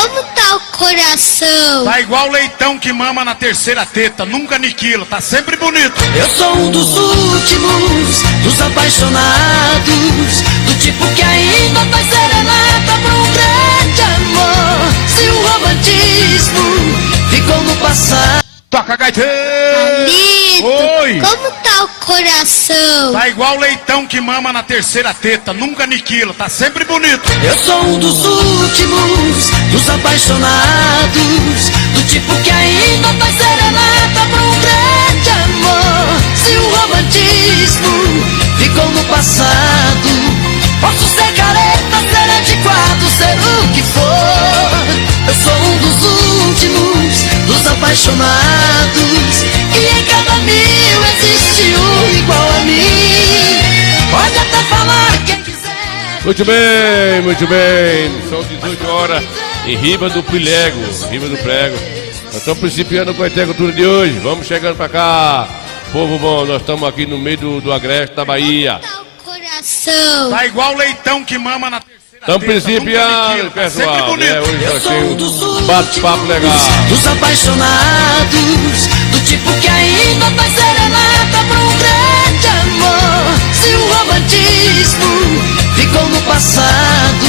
Como tá o coração? Tá igual leitão que mama na terceira teta, nunca aniquila, tá sempre bonito. Eu sou um dos últimos, dos apaixonados, do tipo que ainda faz serenata pra um grande amor. Se o romantismo ficou no passado. Toca, gaiteiro! Palito, Oi! como tá o coração? Tá igual leitão que mama na terceira teta, nunca aniquila, tá sempre bonito. Eu sou um dos últimos, dos apaixonados, do tipo que ainda faz serenata pra um grande amor. Se o romantismo ficou no passado, posso ser careta, ser antiquado, ser o que for. Eu sou um dos últimos, dos apaixonados, e em cada mil existe um igual a mim. Pode até falar quem quiser. Muito bem, muito bem. São 18 horas em Riba do Prego. Riba do Prego. Nós estamos principiando com a Cultura de hoje. Vamos chegando pra cá. Povo bom, nós estamos aqui no meio do Agreste da Bahia. Como tá o coração? Tá igual leitão que mama na terceira Estamos teta, principiando, nunca aniquila, tá sempre pessoal. bonito. Né? Hoje Eu nós sou um temos dos um bate-papo legal. dos apaixonados, do tipo que ainda faz serenata pra um grande amor. Se o romantismo ficou no passado,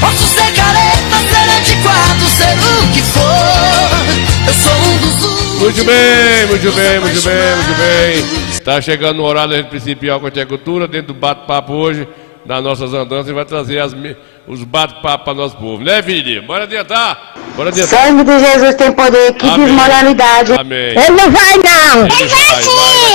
posso ser careta, ser antiquado, ser o que for. Eu sou um dos Muito bem, muito bem, muito bem, muito bem. Tá chegando o horário da gente principiar com a Cultura dentro do bate-papo hoje, nas nossas andanças, e vai trazer os bate-papos para nosso povo, né, filho? Bora adiantar? Bora adiantar. Sangue de Jesus tem poder, que Amém. desmoralidade. Amém. Ele não vai, não. Ele vai,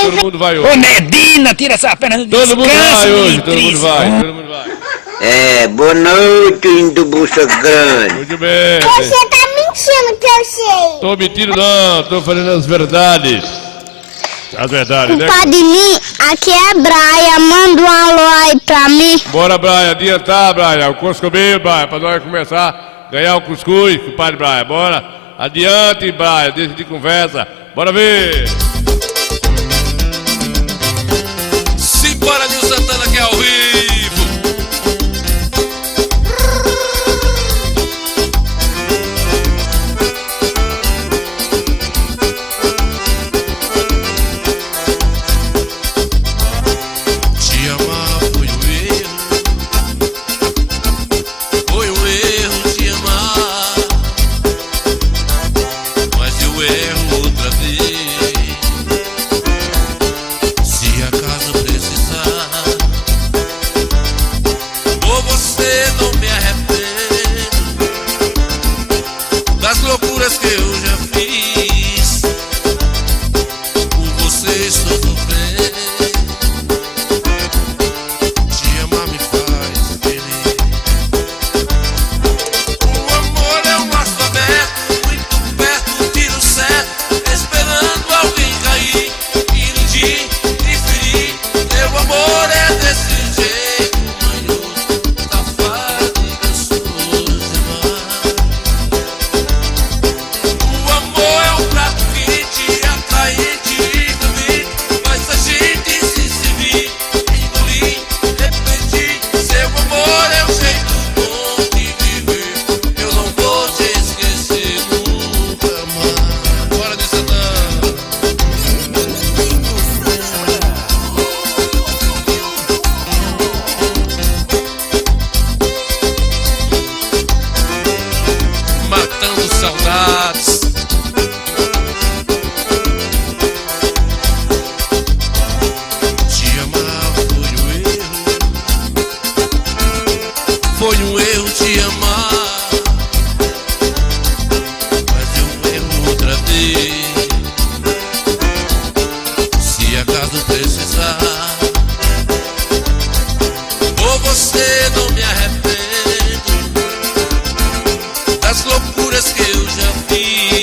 todo mundo vai hoje. Ô Medina, tira essa perna do Todo mundo descanso, vai hoje, menino todo mundo triste. vai, todo mundo vai. Boa noite, indo Bucha Grande. Muito bem. Você tá mentindo que eu sei. Tô mentindo não, tô falando as verdades. As verdades, né? Culpa de mim, aqui é Braia. Manda um alô aí pra mim. Bora, Braia, adiantar, Braia, o cuscumeio, Braia, pra nós começar a ganhar o cuscuz, compadre Braia, bora. Adiante, Braia, deixa de conversa, bora ver. Simbora, Nil Santana, que é ao vivo. Te amar foi um erro. Foi um erro te amar. Mas eu erro outra vez. Se acaso precisar, por você não me arrependo das loucuras que eu já fiz. Por você estou sofrendo. Te amar me faz feliz. O amor é um laço aberto, muito perto, tiro certo, esperando alguém cair, iludir e ferir. Meu amor é desse jeito, manhoso, safado e gostoso demais. O amor é um prato quente, atraente e bonito, faz a gente se servir, engolir, repetir. Seu amor é um jeito bom de viver, eu não vou te esquecer nunca mais. Bora de Santana. Matando saudades. Te amar foi um erro. Foi um erro te amar. Mas eu erro outra vez. Se acaso precisar, por você não me arrependo das loucuras que eu já fiz.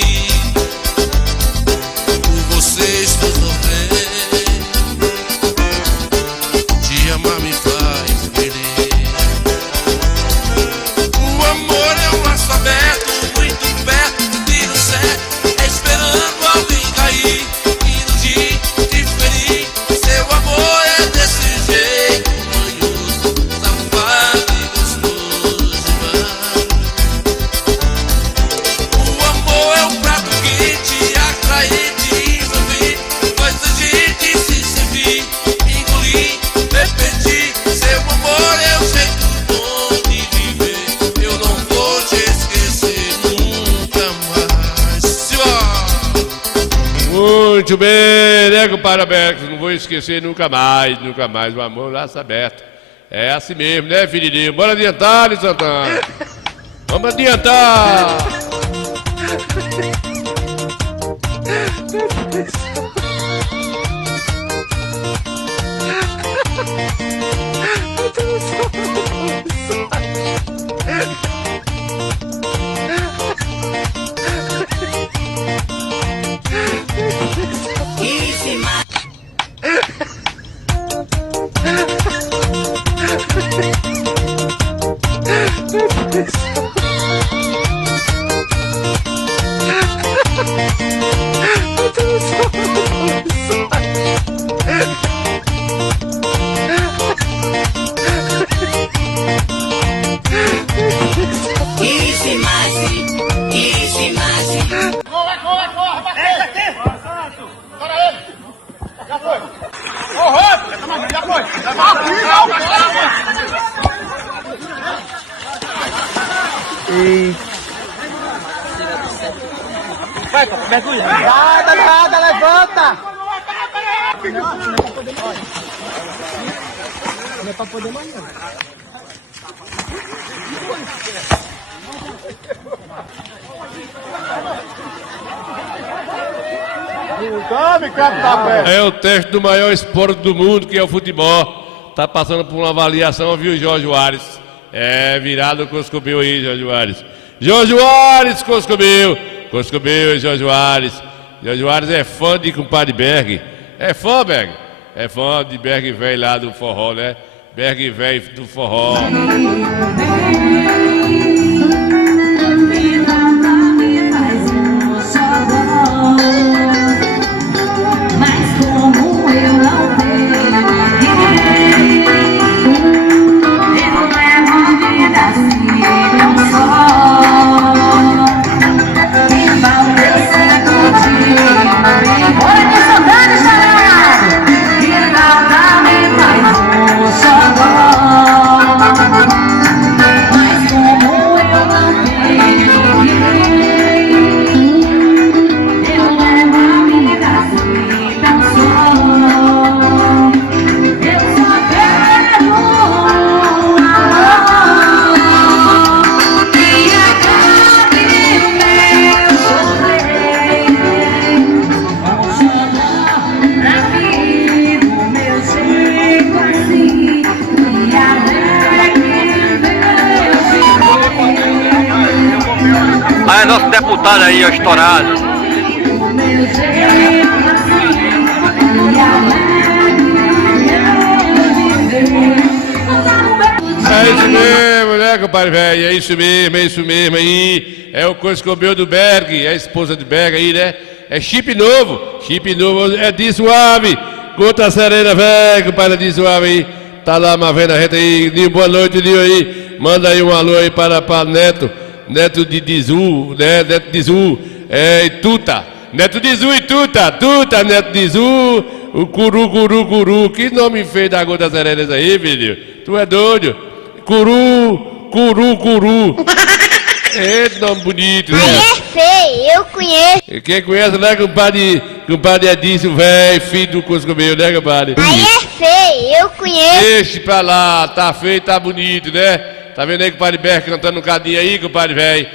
Muito bem, né, compadre Alberto? Não vou esquecer nunca mais, o amor laço aberto. É assim mesmo, né, filhinho? Bora adiantar, Luiz Santana. Vamos adiantar. É o teste do maior esporte do mundo, que é o futebol. Tá passando por uma avaliação, viu, Jorge Soares? É, virado o Coscobel aí, Jorge Soares. Jorge Soares, Coscobel, Jorge Soares. Jorge Soares é fã de compadre Berg. É fã, Berg? É fã de Berg velho lá do forró, né? Berg velho do forró. Aí, nosso deputado aí, ó, estourado. É isso mesmo, né, compadre velho? É isso mesmo aí. É o Coscobel do Berg, é a esposa do Berg aí, né? É chip novo, é de suave. Gota serena, velho, compadre, de suave aí. Tá lá, mas vendo a gente aí. Nil, boa noite, Nil aí. Manda aí um alô aí para Neto de Dizu, né? Neto de Dizu, Tuta. Neto de Dizu e Tuta, Neto de Dizu, o Curu. Que nome feio da Gota Serena aí, filho? Tu é doido? Curu. É nome bonito, né? Aí é feio, eu conheço. Quem conhece, né, compadre Edício, velho, filho do Coscobel, né, compadre? Aí é feio, eu conheço. Deixa pra lá, tá feio, tá bonito, né? Tá vendo aí, compadre Berg cantando um cadinho aí, compadre velho?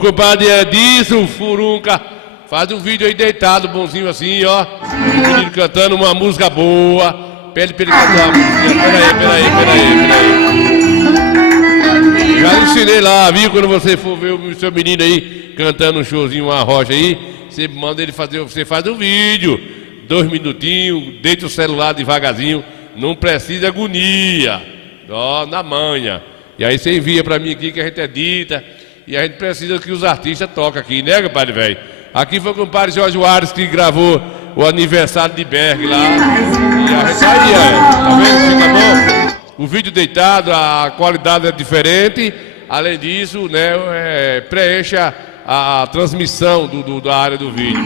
Compadre Edício, Furunca. Faz um vídeo aí deitado, bonzinho assim, ó. O menino cantando uma música boa. Pede pra ele cantar uma música. Peraí. Já ensinei lá, viu? Quando você for ver o seu menino aí cantando um showzinho, uma rocha aí, você manda ele fazer, você faz um vídeo, 2 minutinhos, deita o celular devagarzinho, não precisa agonia, ó, na manha. E aí você envia pra mim aqui que a gente edita, e a gente precisa que os artistas toquem aqui, né, compadre velho? Aqui foi o compadre Jorge Soares que gravou o aniversário de Berg lá. E a gente aí, tá vendo? Fica bom. O vídeo deitado, a qualidade é diferente. Além disso, né, preencha a transmissão da área do vídeo.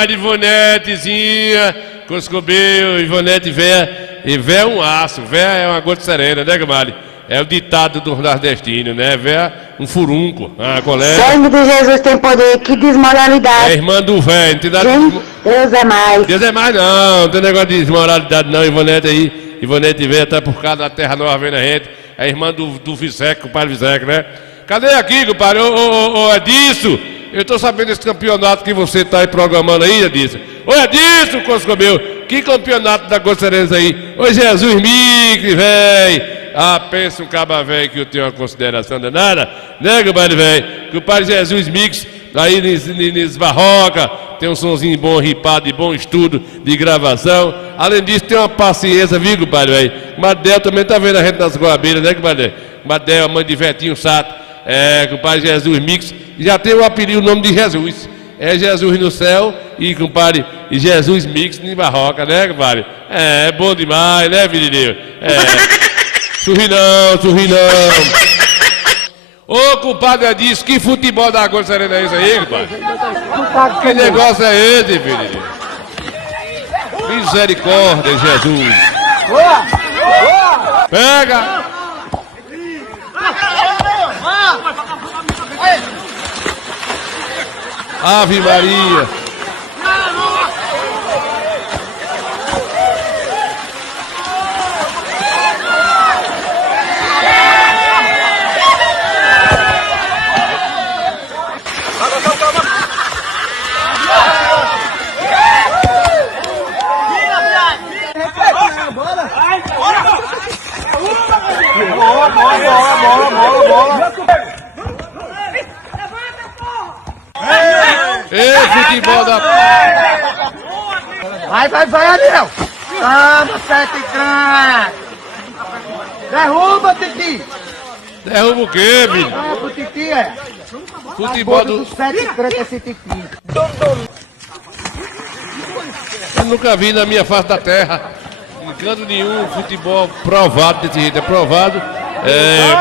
compadre Ivonetezinha, Coscobeu, Ivonete véia. E véia é um aço, véia é uma gota serena, né, compadre? É o ditado do nordestino, né? Véia, um furunco, colega. Sangue de Jesus tem poder, que desmoralidade. É irmã do velho, não tem nada Deus é mais. Deus é mais não tem negócio de desmoralidade não, Ivonete aí. Ivonete veio até por causa da Terra Nova vendo a gente. É irmã do Viseco, compadre Viseco, né? Cadê aqui, compadre? Ô, Edilson, eu tô sabendo desse campeonato que você tá aí programando aí, Edilson. Ô, Edilson, Coscobeu, que campeonato da Gostarense aí? Ô, Jesus Micre, véi. Ah, pensa um caba velho que eu tenho uma consideração danada, né, compadre velho? Que o Padre Jesus Mix, aí nos Barroca, tem um sonzinho bom, ripado, de bom estudo, de gravação. Além disso, tem uma paciência, viu, compadre velho? Madel também tá vendo a gente nas goabeiras, né, compadre? Madel, a mãe de Vetinho Sato, compadre Jesus Mix, já tem o apelido, o nome de Jesus. É Jesus no céu e, compadre, Jesus Mix em Barroca, né, compadre? É bom demais, né, filho? Sorri não. Ô, compadre Edilson, que futebol da Água Serena é isso aí, compadre? Que negócio é esse, filho? Misericórdia, Jesus. Pega! Ave Maria. Ei, futebol da... Vai, Ariel. Vamos, sete crã. Derruba, Titi. Derruba o quê, filho? O Titi é. Futebol do... Sete crã que esse Titi. Eu nunca vi na minha face da terra, em canto nenhum, futebol provado desse jeito. É provado.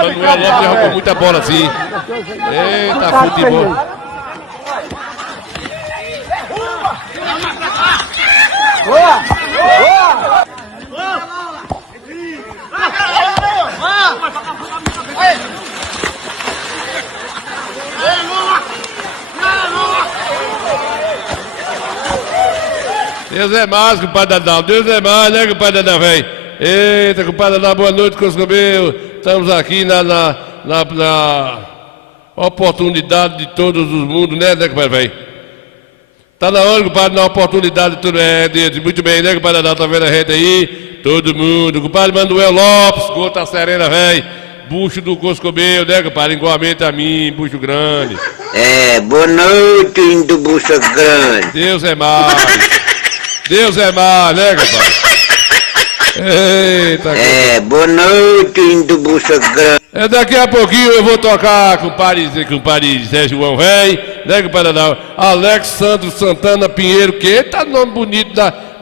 Manuel Lopes derrubou muita bola assim. Eita, futebol. Boa! Deus é mais, compadre Dadão. Deus é mais, né, compadre Dadão, velho? Eita, compadre Dadão, boa noite, Coscobeu. Estamos aqui na oportunidade de todos os mundos, né, compadre, velho? Tá na hora, compadre, na oportunidade de tudo. Muito bem, né, compadre Dadão? Tá vendo a gente aí? Todo mundo. Compadre Manuel Lopes, Gota Serena, velho. Bucho do Coscobeu, né, compadre? Igualmente a mim, bucho grande. Boa noite, indo bucho grande. Deus é mais. Deus é mais, né, compadre? Eita, boa noite, indo bucho grande. Daqui a pouquinho eu vou tocar com o padre Zé João Velho, né, compadre Adão? Alexandre Santana Pinheiro, que tá nome bonito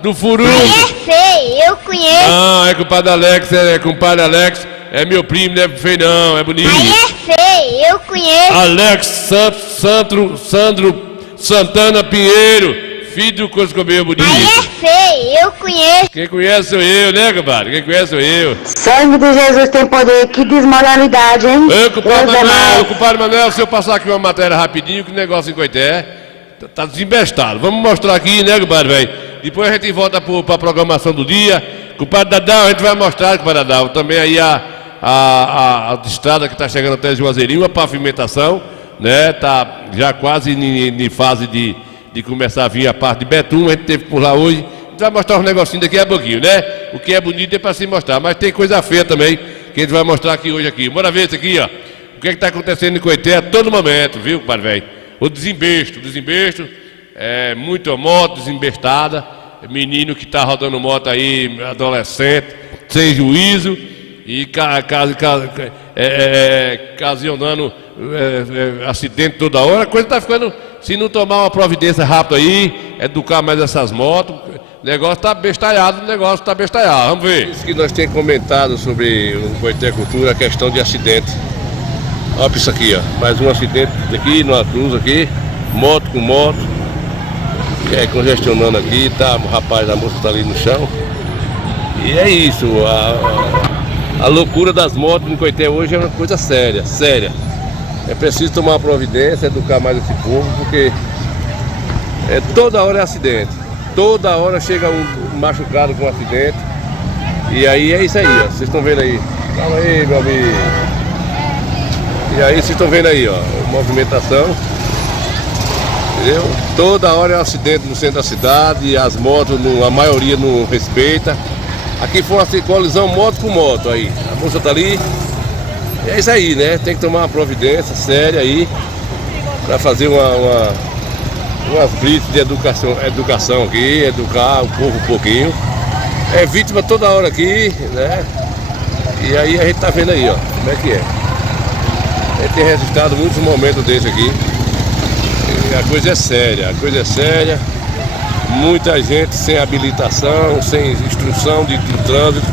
do Furunco. Aí é feio, eu conheço. Não, compadre Alex, compadre Alex, é meu primo, não é feio não, é bonito. Aí é feio, eu conheço. Alex Sandro Santana Pinheiro, filho do Coscobeu bonito. Aí é feio, eu conheço. Quem conhece sou eu, né, compadre? Quem conhece sou eu. Sangue de Jesus tem poder, que desmoralidade, hein? Ô, compadre Manuel, se eu passar aqui uma matéria rapidinho, que negócio em Coité, tá desembestado. Vamos mostrar aqui, né, compadre, velho? Depois a gente volta pra programação do dia. Compadre Dadão, a gente vai mostrar, compadre Dadão, também aí a estrada que tá chegando até Juazeirinho, a pavimentação, né? Tá já quase em fase de começar a vir a parte de Betum, a gente teve por lá hoje. A gente vai mostrar uns negocinhos daqui a pouquinho, né? O que é bonito é para se mostrar, mas tem coisa feia também, que a gente vai mostrar aqui hoje aqui. Bora ver isso aqui, ó. O que é que tá acontecendo em Coité a todo momento, viu, compadre velho? O desembesto, muito moto desembestada, menino que tá rodando moto aí, adolescente, sem juízo, e ocasionando acidente toda hora. A coisa tá ficando, se não tomar uma providência rápida aí, educar mais essas motos, o negócio tá bestalhado, vamos ver. Isso que nós temos comentado sobre o Coité Cultura, a questão de acidente. Olha isso aqui, ó, mais um acidente aqui, numa cruz aqui, moto com moto, congestionando aqui, tá? O rapaz, a moça tá ali no chão. E é isso, a loucura das motos no Coité hoje é uma coisa séria, séria. É preciso tomar uma providência, educar mais esse povo, porque toda hora é acidente. Toda hora chega um machucado com um acidente. E aí é isso aí, ó. Vocês estão vendo aí. Calma aí, meu amigo. E aí vocês estão vendo aí, ó, movimentação. Entendeu? Toda hora é um acidente no centro da cidade, as motos, a maioria não respeita. Aqui foi uma colisão moto com moto aí. A moça tá ali. E é isso aí, né? Tem que tomar uma providência séria aí para fazer umas blitz de educação aqui, educar o povo um pouquinho. É vítima toda hora aqui, né? E aí a gente tá vendo aí, ó, como é que é. A gente tem registrado muitos momentos desses aqui. E a coisa é séria, Muita gente sem habilitação, sem instrução de trânsito.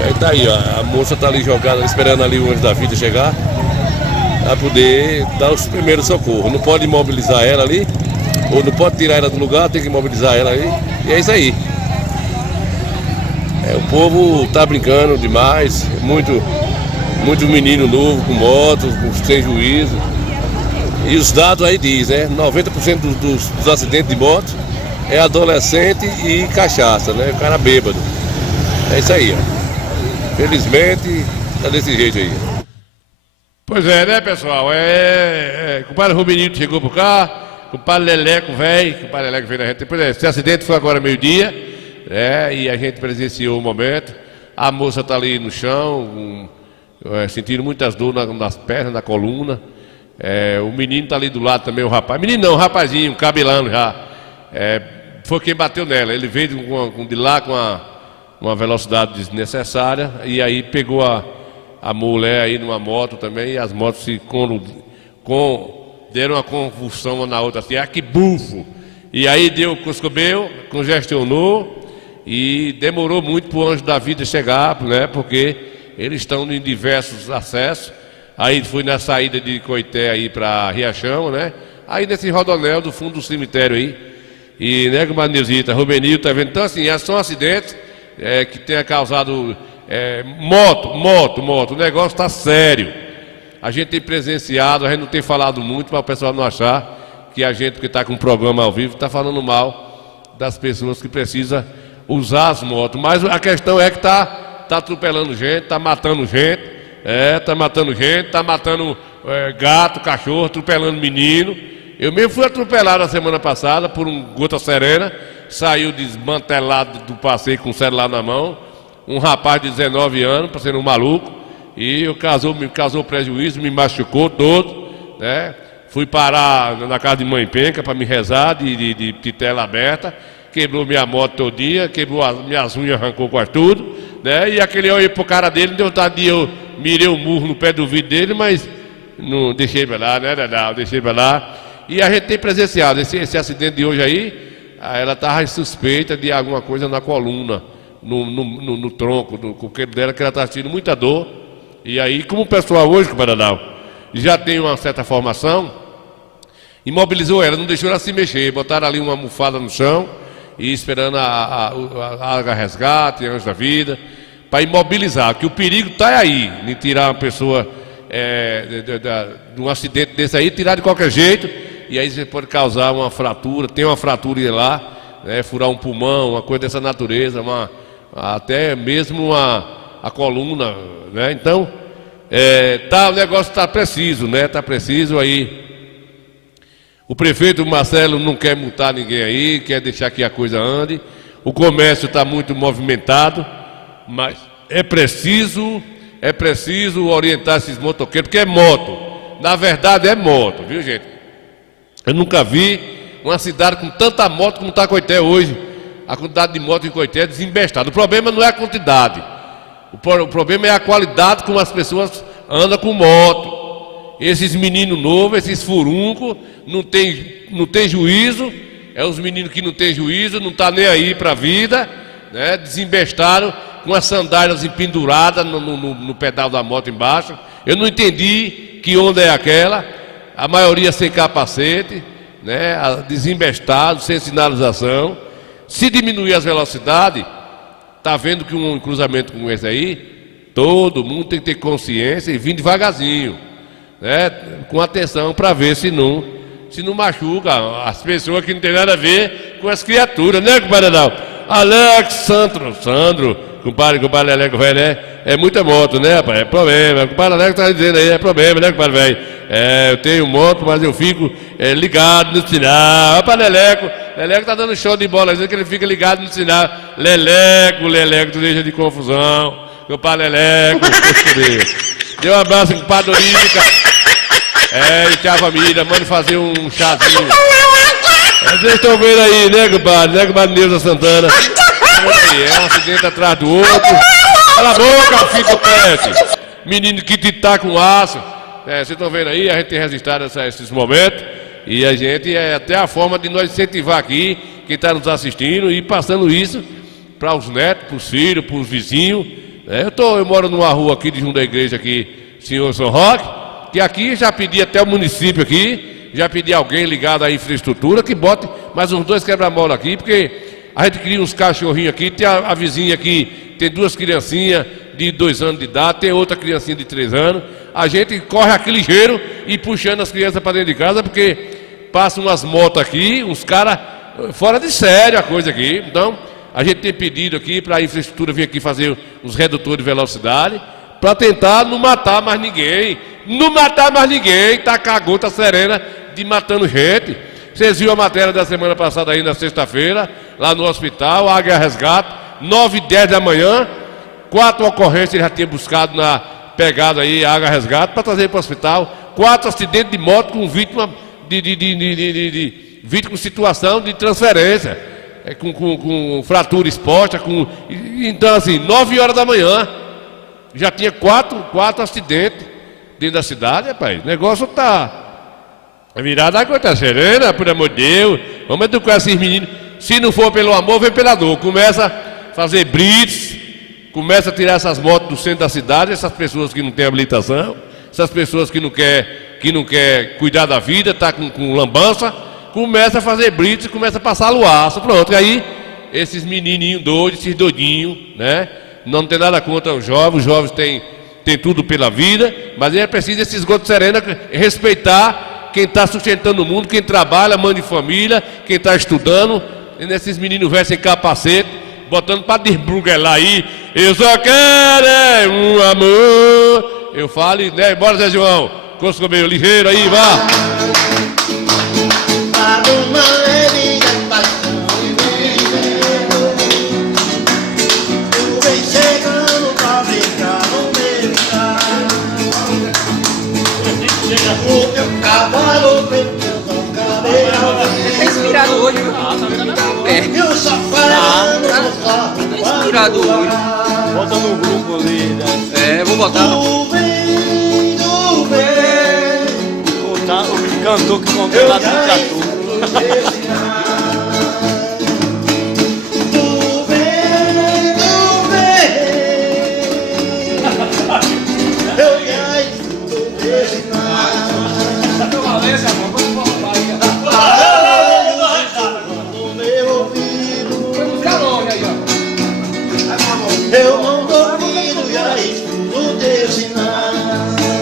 E aí tá aí, ó, a moça tá ali jogada, esperando ali o anjo da vida chegar para poder dar os primeiros socorros. Não pode imobilizar ela ali, ou não pode tirar ela do lugar, tem que imobilizar ela aí. E é isso aí. O povo tá brincando demais, muito menino novo com motos, sem juízo. E os dados aí dizem, né? 90% dos acidentes de moto é adolescente e cachaça, né? O cara bêbado. É isso aí, ó. Felizmente, tá desse jeito aí. Pois é, né, pessoal? Compadre Rubinito chegou por cá, compadre Leleco, velho, compadre Leleco veio da gente. Depois, esse acidente foi agora meio-dia, e a gente presenciou o momento. A moça tá ali no chão, sentindo muitas dores nas pernas, na coluna. O menino tá ali do lado também, o rapaz. Menino não, o rapazinho, cabelando já. Foi quem bateu nela. Ele veio de lá com uma velocidade desnecessária e aí pegou a mulher aí numa moto também, e as motos deram uma convulsão uma na outra assim, que bufo! E aí deu cuscobeu, congestionou e demorou muito para o anjo da vida chegar, né? Porque eles estão em diversos acessos. Aí fui na saída de Coité aí para Riachão, né? Aí nesse rodonel do fundo do cemitério aí. E, né, com a Neuzita, Rubenil, tá vendo? Então, assim, são acidentes que tenha causado moto. O negócio tá sério. A gente tem presenciado, a gente não tem falado muito para o pessoal não achar que a gente que está com um programa ao vivo está falando mal das pessoas que precisam usar as motos. Mas a questão é que tá atropelando gente, tá matando gente. Tá matando gato, cachorro, atropelando menino. Eu mesmo fui atropelado a semana passada por um Gota Serena, saiu desmantelado do passeio com o celular na mão, um rapaz de 19 anos, parecendo um maluco, e me causou prejuízo, me machucou todo, né? Fui parar na casa de mãe penca para me rezar, de tela aberta, quebrou minha moto todinha, quebrou minhas unhas, arrancou quase tudo, né? E aquele olho pro cara dele, deu vontade de eu mirei um murro no pé do vidro dele, mas não deixei pra lá, né, Dedal? Deixei pra lá. E a gente tem presenciado esse acidente de hoje aí, ela estava suspeita de alguma coisa na coluna, no tronco, no coqueiro dela, que ela está sentindo muita dor. E aí, como o pessoal hoje, compadre Dedal, já tem uma certa formação, imobilizou ela, não deixou ela se mexer, botaram ali uma almofada no chão e esperando a resgate, anjo da vida, para imobilizar, que o perigo está aí, de tirar uma pessoa de um acidente desse aí, tirar de qualquer jeito, e aí você pode causar uma fratura, tem uma fratura lá, né, furar um pulmão, uma coisa dessa natureza, até mesmo a coluna, né? Então, o negócio está preciso, né? Está preciso aí. O prefeito Marcelo não quer multar ninguém aí, quer deixar que a coisa ande. O comércio está muito movimentado, mas é preciso orientar esses motoqueiros, porque é moto. Na verdade é moto, viu, gente? Eu nunca vi uma cidade com tanta moto como está Coité hoje. A quantidade de moto em Coité é desembestada. O problema não é a quantidade. O problema é a qualidade como as pessoas andam com moto. Esses meninos novos, esses furuncos, não tem juízo. Os meninos que não têm juízo, não estão nem aí para a vida, né? Desembestaram com as sandálias empenduradas no pedal da moto embaixo. Eu não entendi que onda é aquela. A maioria sem capacete, né, desembestado, sem sinalização. Se diminuir as velocidades, tá vendo que um cruzamento como esse aí, todo mundo tem que ter consciência e vir devagarzinho, né, com atenção para ver se não machuca as pessoas que não tem nada a ver com as criaturas, né, compadre Adalto? Alex, Sandro, compadre Aleco, velho, né? É muita moto, né, rapaz? É problema. O compadre Aleco tá dizendo aí, é problema, né, compadre velho? Eu tenho moto, mas eu fico ligado no sinal. Opa, Leleco tá dando show de bola, dizendo que ele fica ligado no sinal. Leleco, tu deixa de confusão. Compadre Leleco, dê um abraço, compadre Olímpica. E tchau, família, mande fazer um chazinho. Vocês estão vendo aí, né, compadre Neuza Santana? É um acidente atrás do outro. Cala a boca, filho do pet. Menino que te tá com aço. Vocês estão vendo aí, a gente tem registrado esses momentos. E a gente, até a forma de nós incentivar aqui, quem está nos assistindo, e passando isso para os netos, para os filhos, para os vizinhos. Eu moro numa rua aqui de junto da igreja aqui, Senhor São Roque, que aqui já pedi até o município aqui, já pedi alguém ligado à infraestrutura que bote mais uns 2 quebra-mola aqui, porque a gente cria uns cachorrinhos aqui, tem a vizinha aqui, tem 2 criancinhas de 2 anos de idade, tem outra criancinha de 3 anos. A gente corre aqui ligeiro e puxando as crianças para dentro de casa, porque passam umas motos aqui, uns caras fora de sério a coisa aqui. Então, a gente tem pedido aqui para a infraestrutura vir aqui fazer os redutores de velocidade, para tentar não matar mais ninguém. Não matar mais ninguém, tá com a gota serena de matando gente. Vocês viram a matéria da semana passada aí na sexta-feira, lá no hospital, Águia Resgate, 9h10 da manhã, 4 ocorrências ele já tinha buscado na pegada aí, Águia Resgate, para trazer para o hospital, 4 acidentes de moto com vítima vítima com situação de transferência, com fratura exposta, então assim, 9 horas da manhã, já tinha 4 acidentes dentro da cidade, rapaz. O negócio tá virado a gota serena, por amor de Deus. Vamos educar esses meninos. Se não for pelo amor, vem pela dor. Começa a fazer blitz, começa a tirar essas motos do centro da cidade, essas pessoas que não têm habilitação, essas pessoas que não quer cuidar da vida, tá com lambança, começa a fazer blitz, começa a passar luaço. Pronto, aí esses menininhos doidos, esses doidinhos, né? Não tem nada contra os jovens têm tudo pela vida, mas é preciso esse esgoto sereno respeitar quem está sustentando o mundo, quem trabalha, mãe de família, quem está estudando, e esses meninos velhos sem capacete, botando para desbruguelar aí, eu só quero um amor. Eu falo, né? Bora, Zé João, coisa meio ligeiro aí, vá. Tá inspirado hoje, viu? Tá inspirado hoje. Bota no grupo ali, né? Vou botar. O cantor que contou lá do cantor. Eu não duvido, já escuto teu sinal.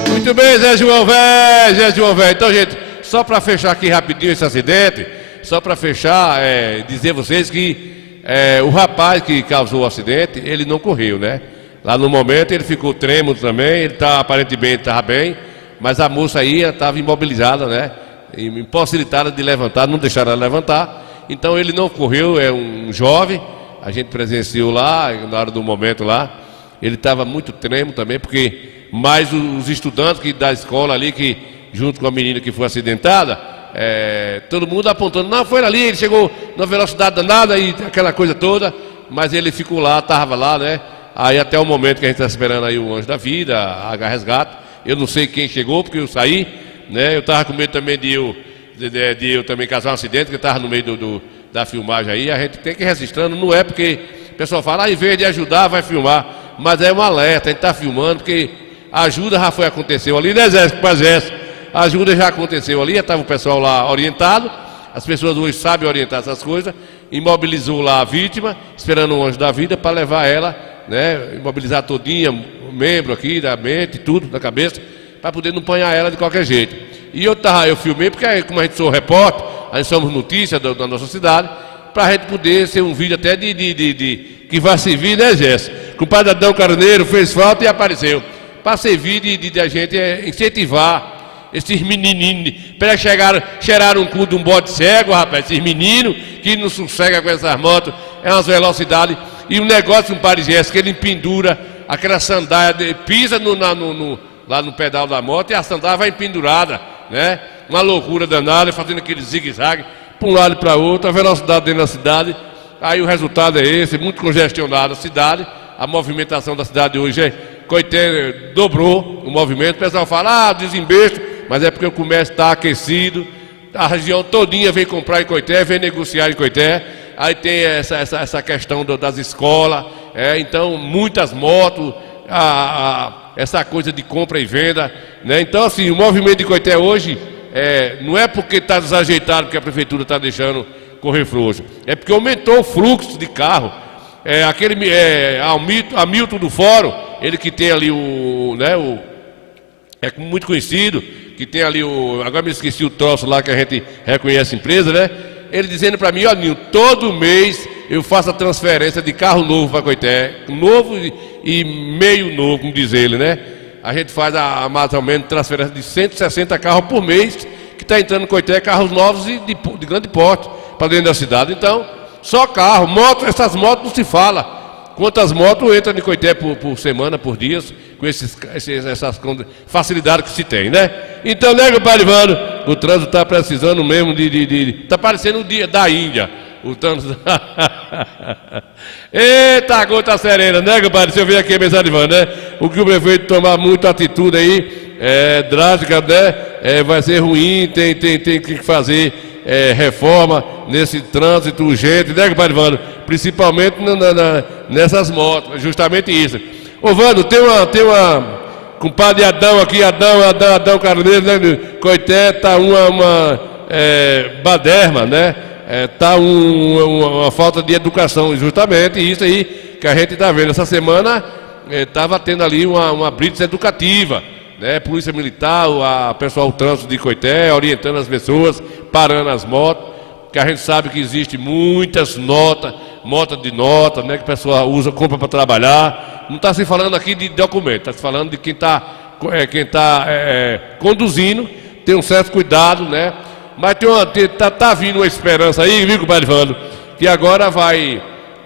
Muito bem, Zé João Velho. Então, gente, só para fechar aqui rapidinho esse acidente, só para fechar, dizer a vocês que o rapaz que causou o acidente, ele não correu, né? Lá no momento ele ficou trêmulo também, ele aparentemente estava bem, mas a moça aí estava imobilizada, né? Impossibilitada de levantar, não deixaram ela levantar. Então ele não correu, é um jovem. A gente presenciou lá, na hora do momento lá, ele estava muito trêmulo também, porque mais os estudantes da escola ali, que junto com a menina que foi acidentada, todo mundo apontando, não, foi ali, ele chegou na velocidade danada e aquela coisa toda, mas ele ficou lá, estava lá, né? Aí até o momento que a gente está esperando aí o Anjo da Vida, a Águia Resgate, eu não sei quem chegou, porque eu saí, né? Eu estava com medo também de eu também causar um acidente, que eu estava no meio da filmagem aí, a gente tem que ir registrando, não é porque o pessoal fala, em vez de ajudar, vai filmar, mas é um alerta, a gente está filmando, porque a ajuda já aconteceu ali, né, Zé? A ajuda já aconteceu ali, estava o pessoal lá orientado, as pessoas hoje sabem orientar essas coisas, imobilizou lá a vítima, esperando o anjo da vida para levar ela, né, imobilizar todinha, o membro aqui, da mente, tudo, da cabeça, para poder não apanhar ela de qualquer jeito. E eu filmei, porque como a gente sou repórter, a gente somos notícia da nossa cidade, para a gente poder ser um vídeo até que vai servir, né, Jéssica? O compadre Adão Carneiro fez falta e apareceu. Para servir de a gente incentivar esses menininhos. Para chegar um cu de um bode cego, rapaz, esses meninos que não sossegam com essas motos, é umas velocidades. E um negócio, um padre Jéssica, ele pendura aquela sandália, pisa lá no pedal da moto e a sandália vai pendurada, né? Uma loucura danada, fazendo aquele zigue-zague, para um lado e para outro, a velocidade dentro da cidade. Aí o resultado é esse, muito congestionada a cidade. A movimentação da cidade hoje Coité dobrou o movimento. O pessoal fala, desembesto, mas é porque o comércio está aquecido. A região todinha vem comprar em Coité, vem negociar em Coité. Aí tem essa questão das escolas, então muitas motos, essa coisa de compra e venda, né? Então assim, o movimento de Coité hoje não é porque está desajeitado, porque a prefeitura está deixando correr frouxo, é porque aumentou o fluxo de carro. Hamilton do Fórum, ele que tem ali é muito conhecido, que tem ali agora me esqueci o troço lá que a gente reconhece a empresa, né? Ele dizendo para mim, ó, Nil, todo mês eu faço a transferência de carro novo para Coité, novo e meio novo, como diz ele, né? A gente faz mais ou menos transferência de 160 carros por mês, que está entrando em Coité, carros novos e de grande porte para dentro da cidade. Então, só carro, moto, essas motos não se fala. Quantas motos entram em Coité por semana, por dias, com essas facilidades que se tem, né? Então, né, compadre Ivano, o trânsito está precisando mesmo está parecendo o dia da Índia. O trânsito... Eita, gota serena, né, compadre? Deixa eu ver aqui a mensagem de Ivano, né? O que o prefeito tomar muita atitude aí, drástica, né? Vai ser ruim, tem que fazer... reforma nesse trânsito urgente, né, compadre Vando? Principalmente nessas motos, justamente isso. Ô, Vando, tem uma compadre Adão aqui, Adão Carneiro, né? Coité, tá uma baderma, né? Tá uma falta de educação, justamente isso aí que a gente tá vendo. Essa semana tava tendo ali uma blitz educativa, né, Polícia Militar, pessoal do trânsito de Coité, orientando as pessoas, parando as motos, que a gente sabe que existe muitas motas, né, que a pessoa compra para trabalhar. Não está se falando aqui de documento, está se falando de quem está conduzindo, tem um certo cuidado, né? Mas tá vindo uma esperança aí, viu, compadre Vando, que agora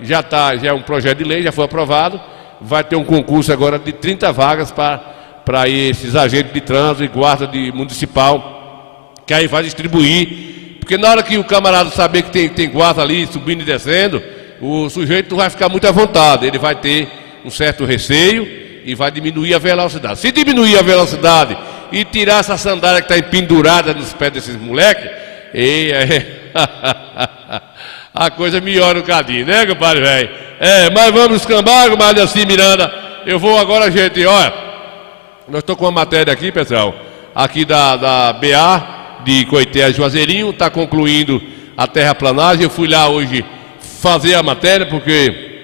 já é um projeto de lei, já foi aprovado, vai ter um concurso agora de 30 vagas para esses agentes de trânsito e guarda municipal, que aí vai distribuir, porque na hora que o camarada saber que tem guarda ali subindo e descendo, o sujeito não vai ficar muito à vontade, ele vai ter um certo receio e vai diminuir a velocidade. Se diminuir a velocidade e tirar essa sandália que está pendurada nos pés desses moleques, a coisa melhora um cadinho, né, compadre velho? Mas vamos escambar, compadre assim, Miranda. Eu vou agora, gente, olha, nós estamos com uma matéria aqui, pessoal, aqui da BA, de Coité Juazeirinho, está concluindo a terraplanagem. Eu fui lá hoje fazer a matéria, porque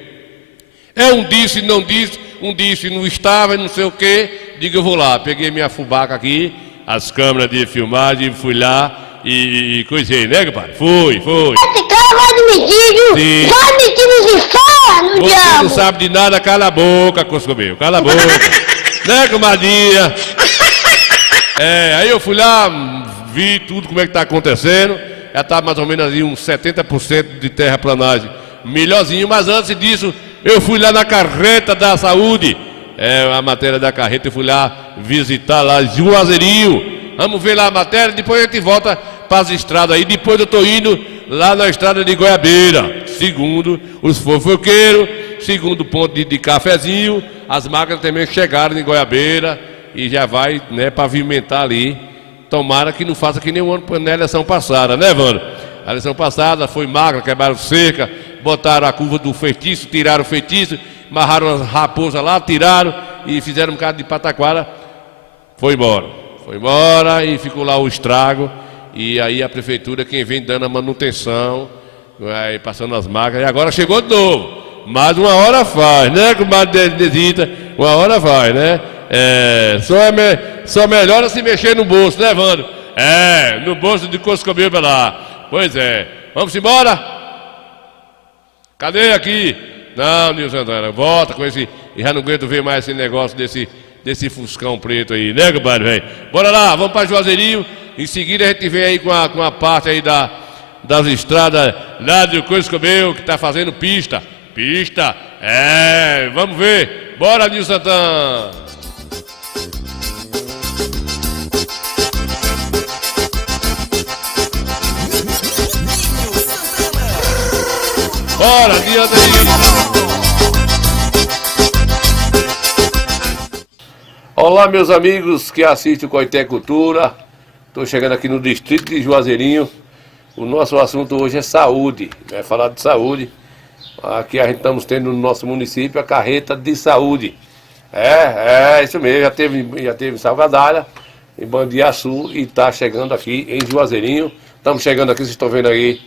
um disse, não disse, um disse, não estava, não sei o quê. Digo, eu vou lá, peguei minha fubaca aqui, as câmeras de filmagem, fui lá e coisei, né, compadre? Fui. Esse cara vai admitir, viu? Vai admitir nos infernos, diabo! Você não sabe de nada, cala a boca, Coscobeu, cala a boca. Né, comadinha? Aí eu fui lá, vi tudo como é que tá acontecendo. Já está mais ou menos ali uns 70% de terraplanagem melhorzinho, mas antes disso eu fui lá na carreta da saúde, a matéria da carreta, eu fui lá visitar lá Juazeirinho. Vamos ver lá a matéria, depois a gente volta para as estradas aí. Depois eu estou indo lá na estrada de Goiabeira, segundo os fofoqueiros, segundo ponto de cafezinho. As máquinas também chegaram em Goiabeira e já vai, né, pavimentar ali. Tomara que não faça que nem o ano na eleição passada, né, Vando? A eleição passada foi magra, quebraram cerca, botaram a curva do feitiço, tiraram o feitiço, amarraram as raposas lá, tiraram e fizeram um bocado de pataquara. Foi embora e ficou lá o estrago. e aí a prefeitura quem vem dando a manutenção, vai passando as máquinas, e agora chegou de novo. Mais uma hora faz, né, comadre Desita? Uma hora faz, né? Só melhora se mexer no bolso, né, Vando? No bolso de Coscobel pra lá. Pois é. Vamos embora? Cadê aqui? Não, Nilson Santana, volta com esse. E já não aguento ver mais esse negócio desse Fuscão preto aí, né, compadre, velho? Bora lá, vamos pra Juazeirinho. Em seguida a gente vem aí com a parte aí das estradas lá de Coscobel, que tá fazendo pista. Pista, vamos ver. Bora, Nilson Santana. Bora, adianta aí. Olá, meus amigos que assistem o Coité Cultura. Estou chegando aqui no distrito de Juazeirinho. O nosso assunto hoje é saúde. Vai falar de saúde. Aqui a gente estamos tendo no nosso município a carreta de saúde. Isso mesmo. Já teve em Salgadalha, em Bandiaçu e está chegando aqui em Juazeirinho. Estamos chegando aqui, vocês estão vendo aí,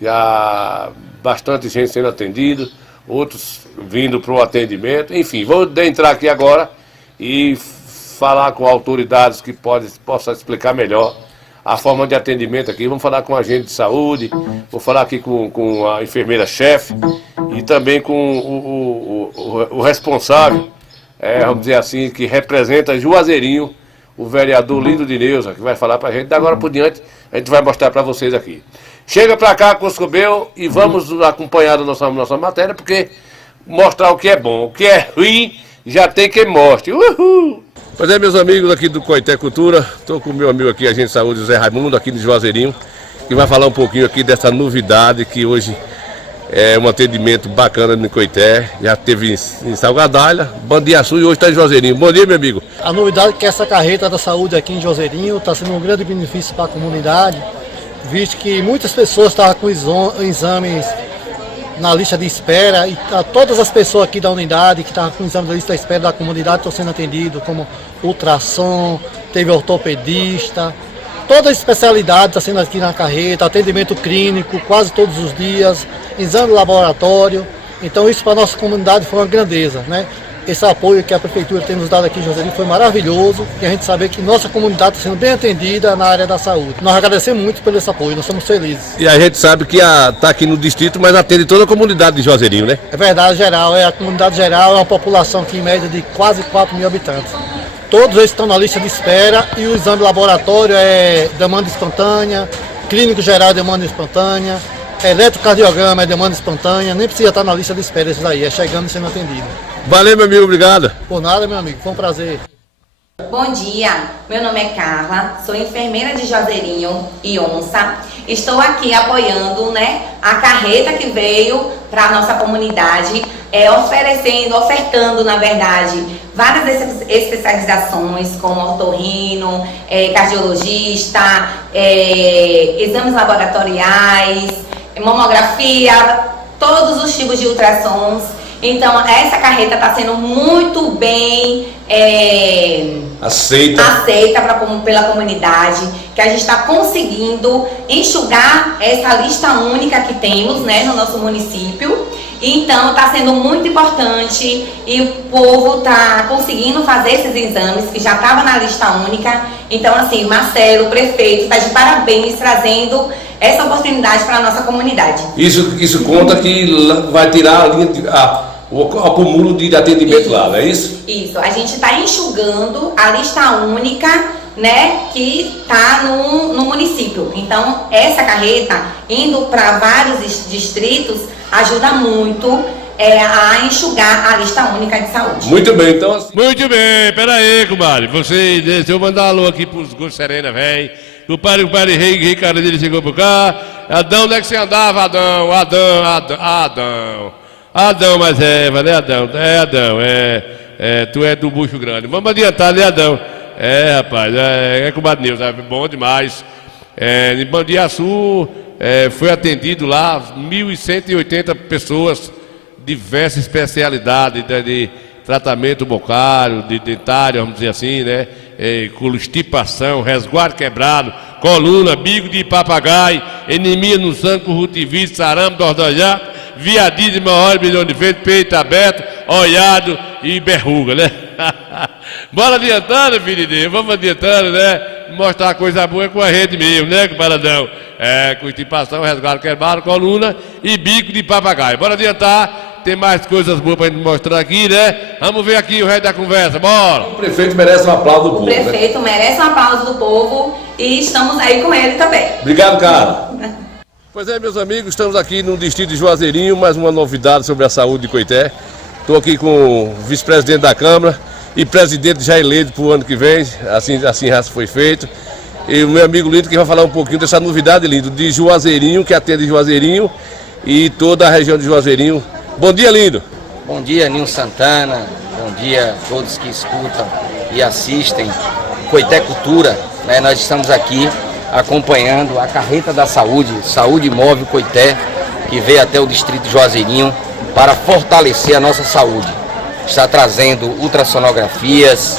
já bastante gente sendo atendida, outros vindo para o atendimento. Enfim, vou entrar aqui agora e falar com autoridades que possam explicar melhor a forma de atendimento aqui. Vamos falar com o agente de saúde, vou falar aqui com a enfermeira-chefe e também com o responsável, vamos dizer assim, que representa Juazeirinho, o vereador Lindo de Neuza, que vai falar para a gente. Da agora por diante, a gente vai mostrar para vocês aqui. Chega para cá, Coscobel, e vamos acompanhar a nossa matéria, porque mostrar o que é bom, o que é ruim, já tem quem mostre. Uhul! Pois é, meus amigos aqui do Coité Cultura, estou com o meu amigo aqui, agente de saúde, José Raimundo, aqui de Juazeirinho, que vai falar um pouquinho aqui dessa novidade que hoje é um atendimento bacana no Coité. Já teve em Salgadalha, Bandiaçu e hoje está em Juazeirinho. Bom dia, meu amigo. A novidade é que essa carreta da saúde aqui em Juazeirinho está sendo um grande benefício para a comunidade, visto que muitas pessoas estavam com exames na lista de espera e todas as pessoas aqui da unidade que estavam com exame na lista de espera da comunidade estão sendo atendidos, como ultrassom, teve ortopedista, todas as especialidades estão sendo aqui na carreta, atendimento clínico quase todos os dias, exame de laboratório. Então isso para a nossa comunidade foi uma grandeza, né? Esse apoio que a prefeitura tem nos dado aqui em Juazeirinho foi maravilhoso e a gente saber que nossa comunidade está sendo bem atendida na área da saúde. Nós agradecemos muito pelo esse apoio, nós estamos felizes. E a gente sabe que está aqui no distrito, mas atende toda a comunidade de Juazeirinho, né? É verdade, geral, a comunidade geral é uma população aqui em média de quase 4 mil habitantes. Todos eles estão na lista de espera e o exame de laboratório é demanda espontânea, clínico geral é demanda espontânea, eletrocardiograma é demanda espontânea, nem precisa estar na lista de espera esses aí, é chegando e sendo atendido. Valeu, meu amigo, obrigado. Por nada, meu amigo, foi um prazer. Bom dia, meu nome é Carla, sou enfermeira de Juazeirinho e Onça. Estou aqui apoiando, a carreta que veio para a nossa comunidade, ofertando, na verdade, várias especializações, como otorrino, cardiologista, exames laboratoriais, mamografia, todos os tipos de ultrassons. Então, essa carreta está sendo muito bem aceita pela comunidade, que a gente está conseguindo enxugar essa lista única que temos, no nosso município. Então, está sendo muito importante e o povo está conseguindo fazer esses exames, que já estava na lista única. Então, assim, Marcelo, o prefeito, está de parabéns trazendo essa oportunidade para a nossa comunidade. Isso conta que vai tirar a linha o acúmulo de atendimento lá, não é isso? Isso, a gente está enxugando a lista única, que está no município. Então, essa carreta, indo para vários distritos, ajuda muito a enxugar a lista única de saúde. Muito bem, então assim. Muito bem, peraí, comadre. Deixa eu mandar um alô aqui pros Gosto Serena, velho. O padre Rei cara dele chegou por cá. Adão, onde é que você andava, Adão? Adão, mas né, Adão? Adão, tu é do bucho grande. Vamos adiantar, né, Adão? Rapaz, com o Badneu, sabe? Bom demais. Em Bandiaçu, foi atendido lá 1.180 pessoas, diversas especialidades, tratamento bucal, de dentário, vamos dizer assim, né? Constipação, resguardo quebrado, coluna, bico de papagaio, anemia no sangue, conjuntivite, sarampo, dordojá, viadismo, hemorroide, bilhão de feito, peito aberto, olhado e berruga, né? Bora adiantando, filho de Deus, vamos adiantando, né? Mostrar coisa boa com a rede mesmo, né, comparadão? Constipação, resguardo quebrado, coluna e bico de papagaio. Bora adiantar, tem mais coisas boas pra gente mostrar aqui, né? Vamos ver aqui o resto da conversa, bora! O prefeito merece um aplauso do povo. O prefeito merece um aplauso do povo e estamos aí com ele também. Obrigado, cara. Pois é, meus amigos, estamos aqui no distrito de Juazeirinho, mais uma novidade sobre a saúde de Coité. Estou aqui com o vice-presidente da Câmara e presidente já eleito para o ano que vem, assim já foi feito. E o meu amigo Lindo que vai falar um pouquinho dessa novidade, Lindo, de Juazeirinho, que atende Juazeirinho e toda a região de Juazeirinho. Bom dia, Lindo. Bom dia, Nilson Santana. Bom dia a todos que escutam e assistem Coité Cultura. Né? Nós estamos aqui acompanhando a carreta da saúde, Saúde Móvel Coité, que veio até o distrito de Juazeirinho para fortalecer a nossa saúde. Está trazendo ultrassonografias,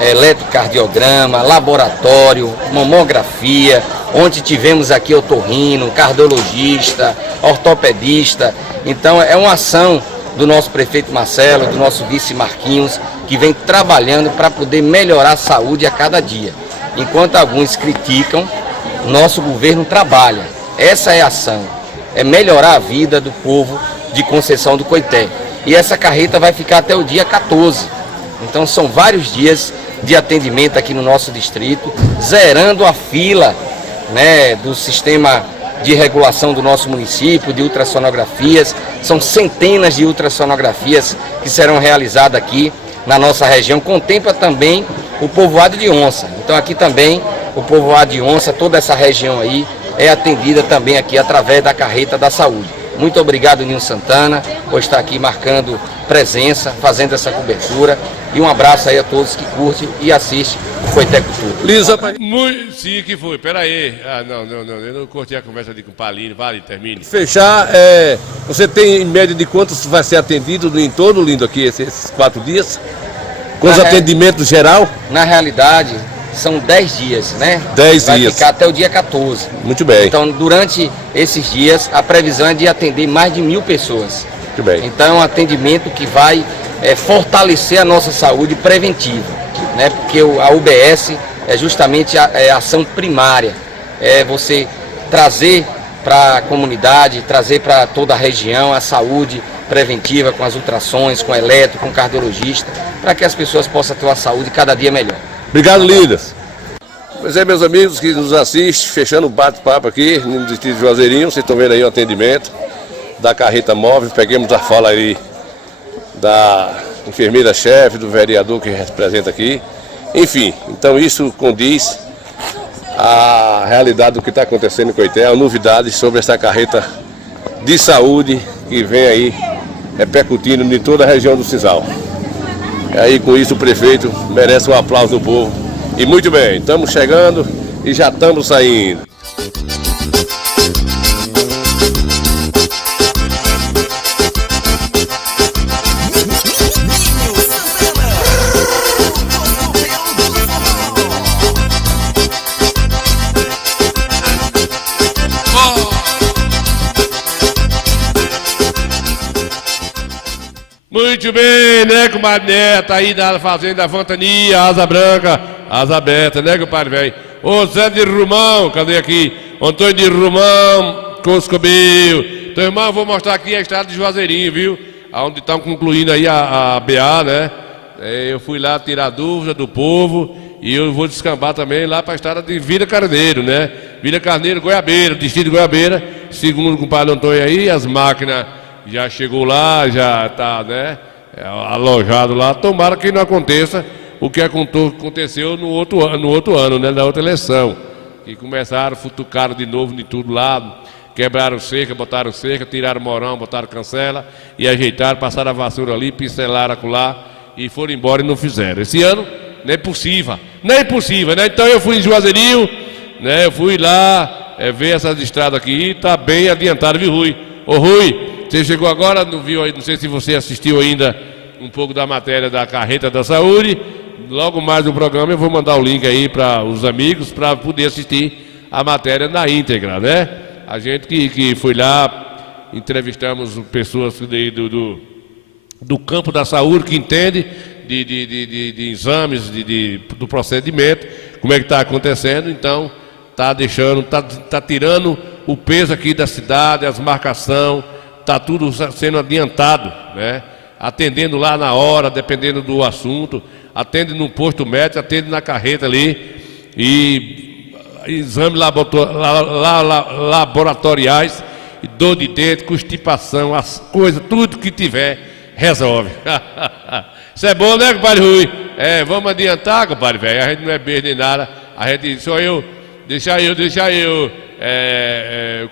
eletrocardiograma, laboratório, mamografia. Ontem tivemos aqui otorrino, cardiologista, ortopedista. Então é uma ação do nosso prefeito Marcelo, do nosso vice Marquinhos, que vem trabalhando para poder melhorar a saúde a cada dia. Enquanto alguns criticam, nosso governo trabalha. Essa é a ação, é melhorar a vida do povo de Conceição do Coité. E essa carreta vai ficar até o dia 14. Então são vários dias de atendimento aqui no nosso distrito, zerando a fila, né, do sistema de regulação do nosso município, de ultrassonografias. São centenas de ultrassonografias que serão realizadas aqui na nossa região. Contempla também o povoado de Onça. Então aqui também o povoado de Onça, toda essa região aí é atendida também aqui através da carreta da saúde. Muito obrigado, Nilson Santana, por estar aqui marcando presença, fazendo essa cobertura. E um abraço aí a todos que curtem e assistem o Coité Cultura. Lisa, sim, que foi, peraí. Não, eu não cortei a conversa ali com o Palinho, vale, termine. Fechar, você tem em média de quantos vai ser atendido em todo, Lindo, aqui, esses 4 dias? Com os atendimentos geral? Na realidade, são 10 dias, né? 10 dias. Vai ficar até o dia 14. Muito bem. Então, durante esses dias, a previsão é de atender mais de 1.000 pessoas. Muito bem. Então, é um atendimento que vai fortalecer a nossa saúde preventiva, né? Porque a UBS é justamente a ação primária. É você trazer para a comunidade, trazer para toda a região a saúde preventiva com as ultrassons, com eletro, com cardiologista, para que as pessoas possam ter uma saúde cada dia melhor. Obrigado, Lindas. Pois é, meus amigos que nos assistem, fechando o bate-papo aqui no distrito de Juazeirinho, vocês estão vendo aí o atendimento da carreta móvel. Peguemos a fala aí da enfermeira-chefe, do vereador que representa aqui. Enfim, então isso condiz a realidade do que está acontecendo em Coité, a novidade sobre essa carreta de saúde que vem aí repercutindo em toda a região do Cisal. E aí com isso o prefeito merece um aplauso do povo. E muito bem, estamos chegando e já estamos saindo. Muito bem, né, compadre Neto, tá aí na fazenda Vantania, asa branca, asa aberta, né, compadre velho? Ô Zé de Rumão, cadê aqui? Antônio de Rumão, Coscobil. Então, irmão, vou mostrar aqui a estrada de Juazeirinho, viu? Onde estão concluindo aí a BA, né? Eu fui lá tirar dúvida do povo e eu vou descambar também lá para a estrada de Vila Carneiro, né? Vila Carneiro, Goiabeira, distrito de Goiabeira, segundo o compadre Antônio aí, as máquinas já chegou lá, já está, né, alojado lá. Tomara que não aconteça o que aconteceu no outro ano, né, na outra eleição, que começaram, futucaram de novo de tudo lá, quebraram cerca, botaram cerca, tiraram morão, botaram cancela e ajeitaram, passaram a vassoura ali, pincelaram acolá e foram embora e não fizeram. Esse ano não é possível, né? Então eu fui em Juazeirinho, né, eu fui lá ver essas estradas aqui, tá bem adiantado, viu, Rui? Ô Rui, você chegou agora, não viu aí, não sei se você assistiu ainda, um pouco da matéria da Carreta da Saúde. Logo mais no programa eu vou mandar o link aí para os amigos para poder assistir a matéria na íntegra, né? A gente que foi lá, entrevistamos pessoas do campo da saúde que entende de exames, do procedimento, como é que está acontecendo. Então tá tirando o peso aqui da cidade, as marcações, tá tudo sendo adiantado, né? Atendendo lá na hora, dependendo do assunto, atende no posto médico, atende na carreta ali, e exames laboratoriais, dor de dente, constipação, as coisas, tudo que tiver, resolve. Isso é bom, né, compadre Rui? Vamos adiantar, compadre velho, a gente não é beijo nem nada, a gente, deixa eu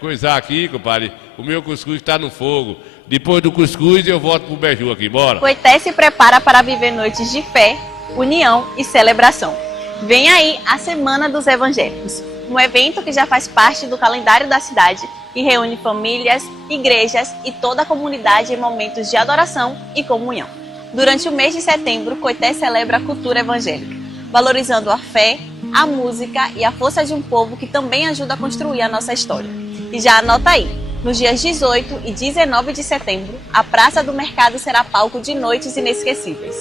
coisar aqui, compadre, o meu cuscuz está no fogo. Depois do cuscuz eu volto pro beiju aqui, bora. Coité se prepara para viver noites de fé, união e celebração. Vem aí a Semana dos Evangélicos, um evento que já faz parte do calendário da cidade e reúne famílias, igrejas e toda a comunidade em momentos de adoração e comunhão. Durante o mês de setembro, Coité celebra a cultura evangélica, valorizando a fé, a música e a força de um povo que também ajuda a construir a nossa história. E já anota aí, nos dias 18 e 19 de setembro, a Praça do Mercado será palco de noites inesquecíveis.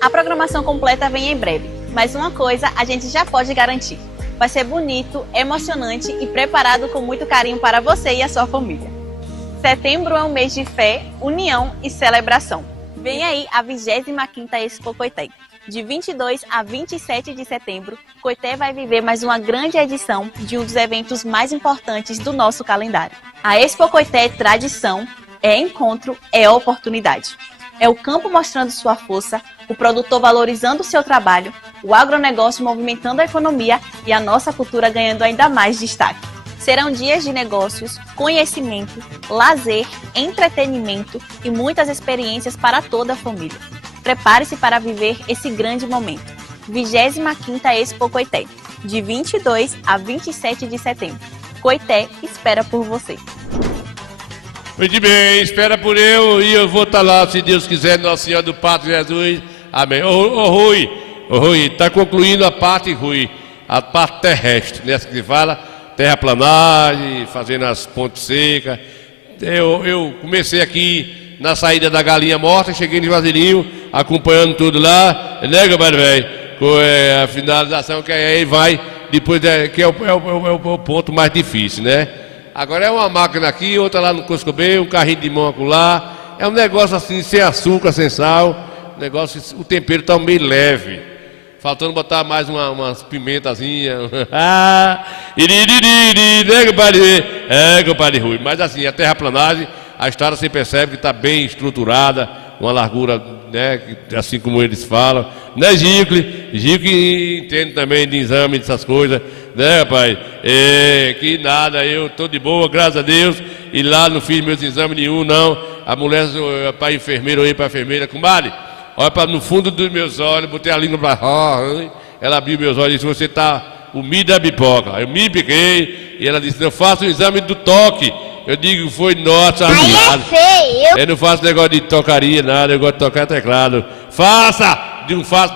A programação completa vem em breve, mas uma coisa a gente já pode garantir: vai ser bonito, emocionante e preparado com muito carinho para você e a sua família. Setembro é um mês de fé, união e celebração. Vem aí a 25ª Expo Coité. De 22 a 27 de setembro, Coité vai viver mais uma grande edição de um dos eventos mais importantes do nosso calendário. A Expo Coité é tradição, é encontro, é oportunidade. É o campo mostrando sua força, o produtor valorizando seu trabalho, o agronegócio movimentando a economia e a nossa cultura ganhando ainda mais destaque. Serão dias de negócios, conhecimento, lazer, entretenimento e muitas experiências para toda a família. Prepare-se para viver esse grande momento. 25ª Expo Coité, de 22 a 27 de setembro. Coité espera por você. Muito bem, espera por eu e eu vou estar lá, se Deus quiser, Nossa Senhora do Parto Jesus. Amém. Ô Rui, está concluindo a parte, Rui, a parte terrestre, nessa que se fala, terraplanagem, fazendo as pontes secas. Eu comecei aqui na saída da Galinha Morta, cheguei no Juazeirinho, acompanhando tudo lá, né, compadre velho? Com a finalização que aí vai, depois que é o ponto mais difícil, né? Agora é uma máquina aqui, outra lá no Coscobê, um carrinho de mão acolá, é um negócio assim, sem açúcar, sem sal, o tempero está meio leve, faltando botar mais umas pimentazinhas, né, compadre? Compadre Rui, mas assim, a terraplanagem, a estrada você percebe que está bem estruturada, uma largura, né, assim como eles falam, né, Gicle entende também de exame, dessas coisas, né, rapaz? Que nada, eu estou de boa, graças a Deus, e lá não fiz meus exames nenhum, não. A mulher, para enfermeira, eu ia para a enfermeira, comadre, olha para no fundo dos meus olhos, botei a língua para ela abriu meus olhos e disse: você está umida da pipoca. Eu me piquei e ela disse: eu faço o exame do toque. Eu digo: foi nossa. Aí é feio. Eu não faço negócio de tocaria, nada, eu gosto de tocar teclado. Faça! Não faço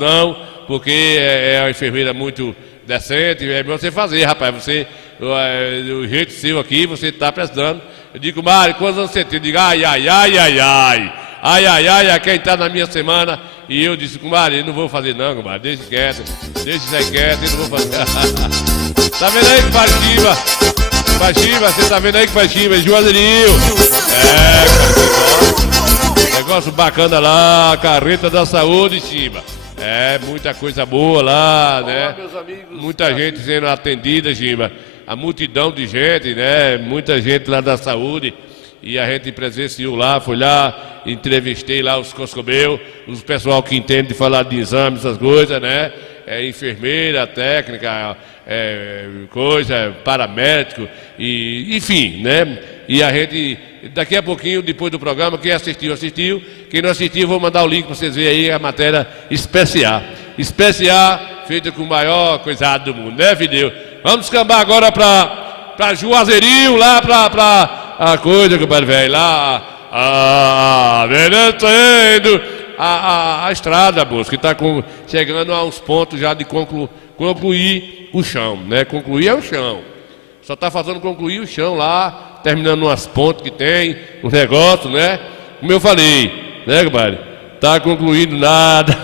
não, porque é uma enfermeira muito decente, é melhor você fazer, rapaz. Você, o jeito seu aqui, você está precisando. Eu digo: Mário, quantos anos você tem? Eu digo: ai, quem está na minha semana. E eu disse: comadre, eu não vou fazer não, comadre, deixa isso aí quieto, eu não vou fazer. Tá vendo aí, compadre Chiba, você tá vendo aí, compadre Chiba, Juazeirinho. Negócio bacana lá, Carreta da Saúde, Chiba. Muita coisa boa lá, né? Meus amigos, muita gente sendo atendida, Chiba. A multidão de gente, né? Muita gente lá da saúde. E a gente presenciou lá, foi lá, entrevistei lá os coscobeus, os pessoal que entende de falar de exames, essas coisas, né? Enfermeira, técnica, paramédico, e, enfim, né? E a gente, daqui a pouquinho, depois do programa, quem assistiu. Quem não assistiu, eu vou mandar o link para vocês verem aí a matéria especial. Especial, feita com o maior coisado do mundo, né, filho? Vamos descambar agora para Juazeirinho, lá para a coisa, compadre velho, lá Merecendo a estrada, moço, que está chegando a uns pontos já de concluir o chão, né? Concluir é o chão. Só está fazendo concluir o chão lá, terminando umas pontes que tem, um negócio, né? Como eu falei, né, compadre? Tá concluindo nada.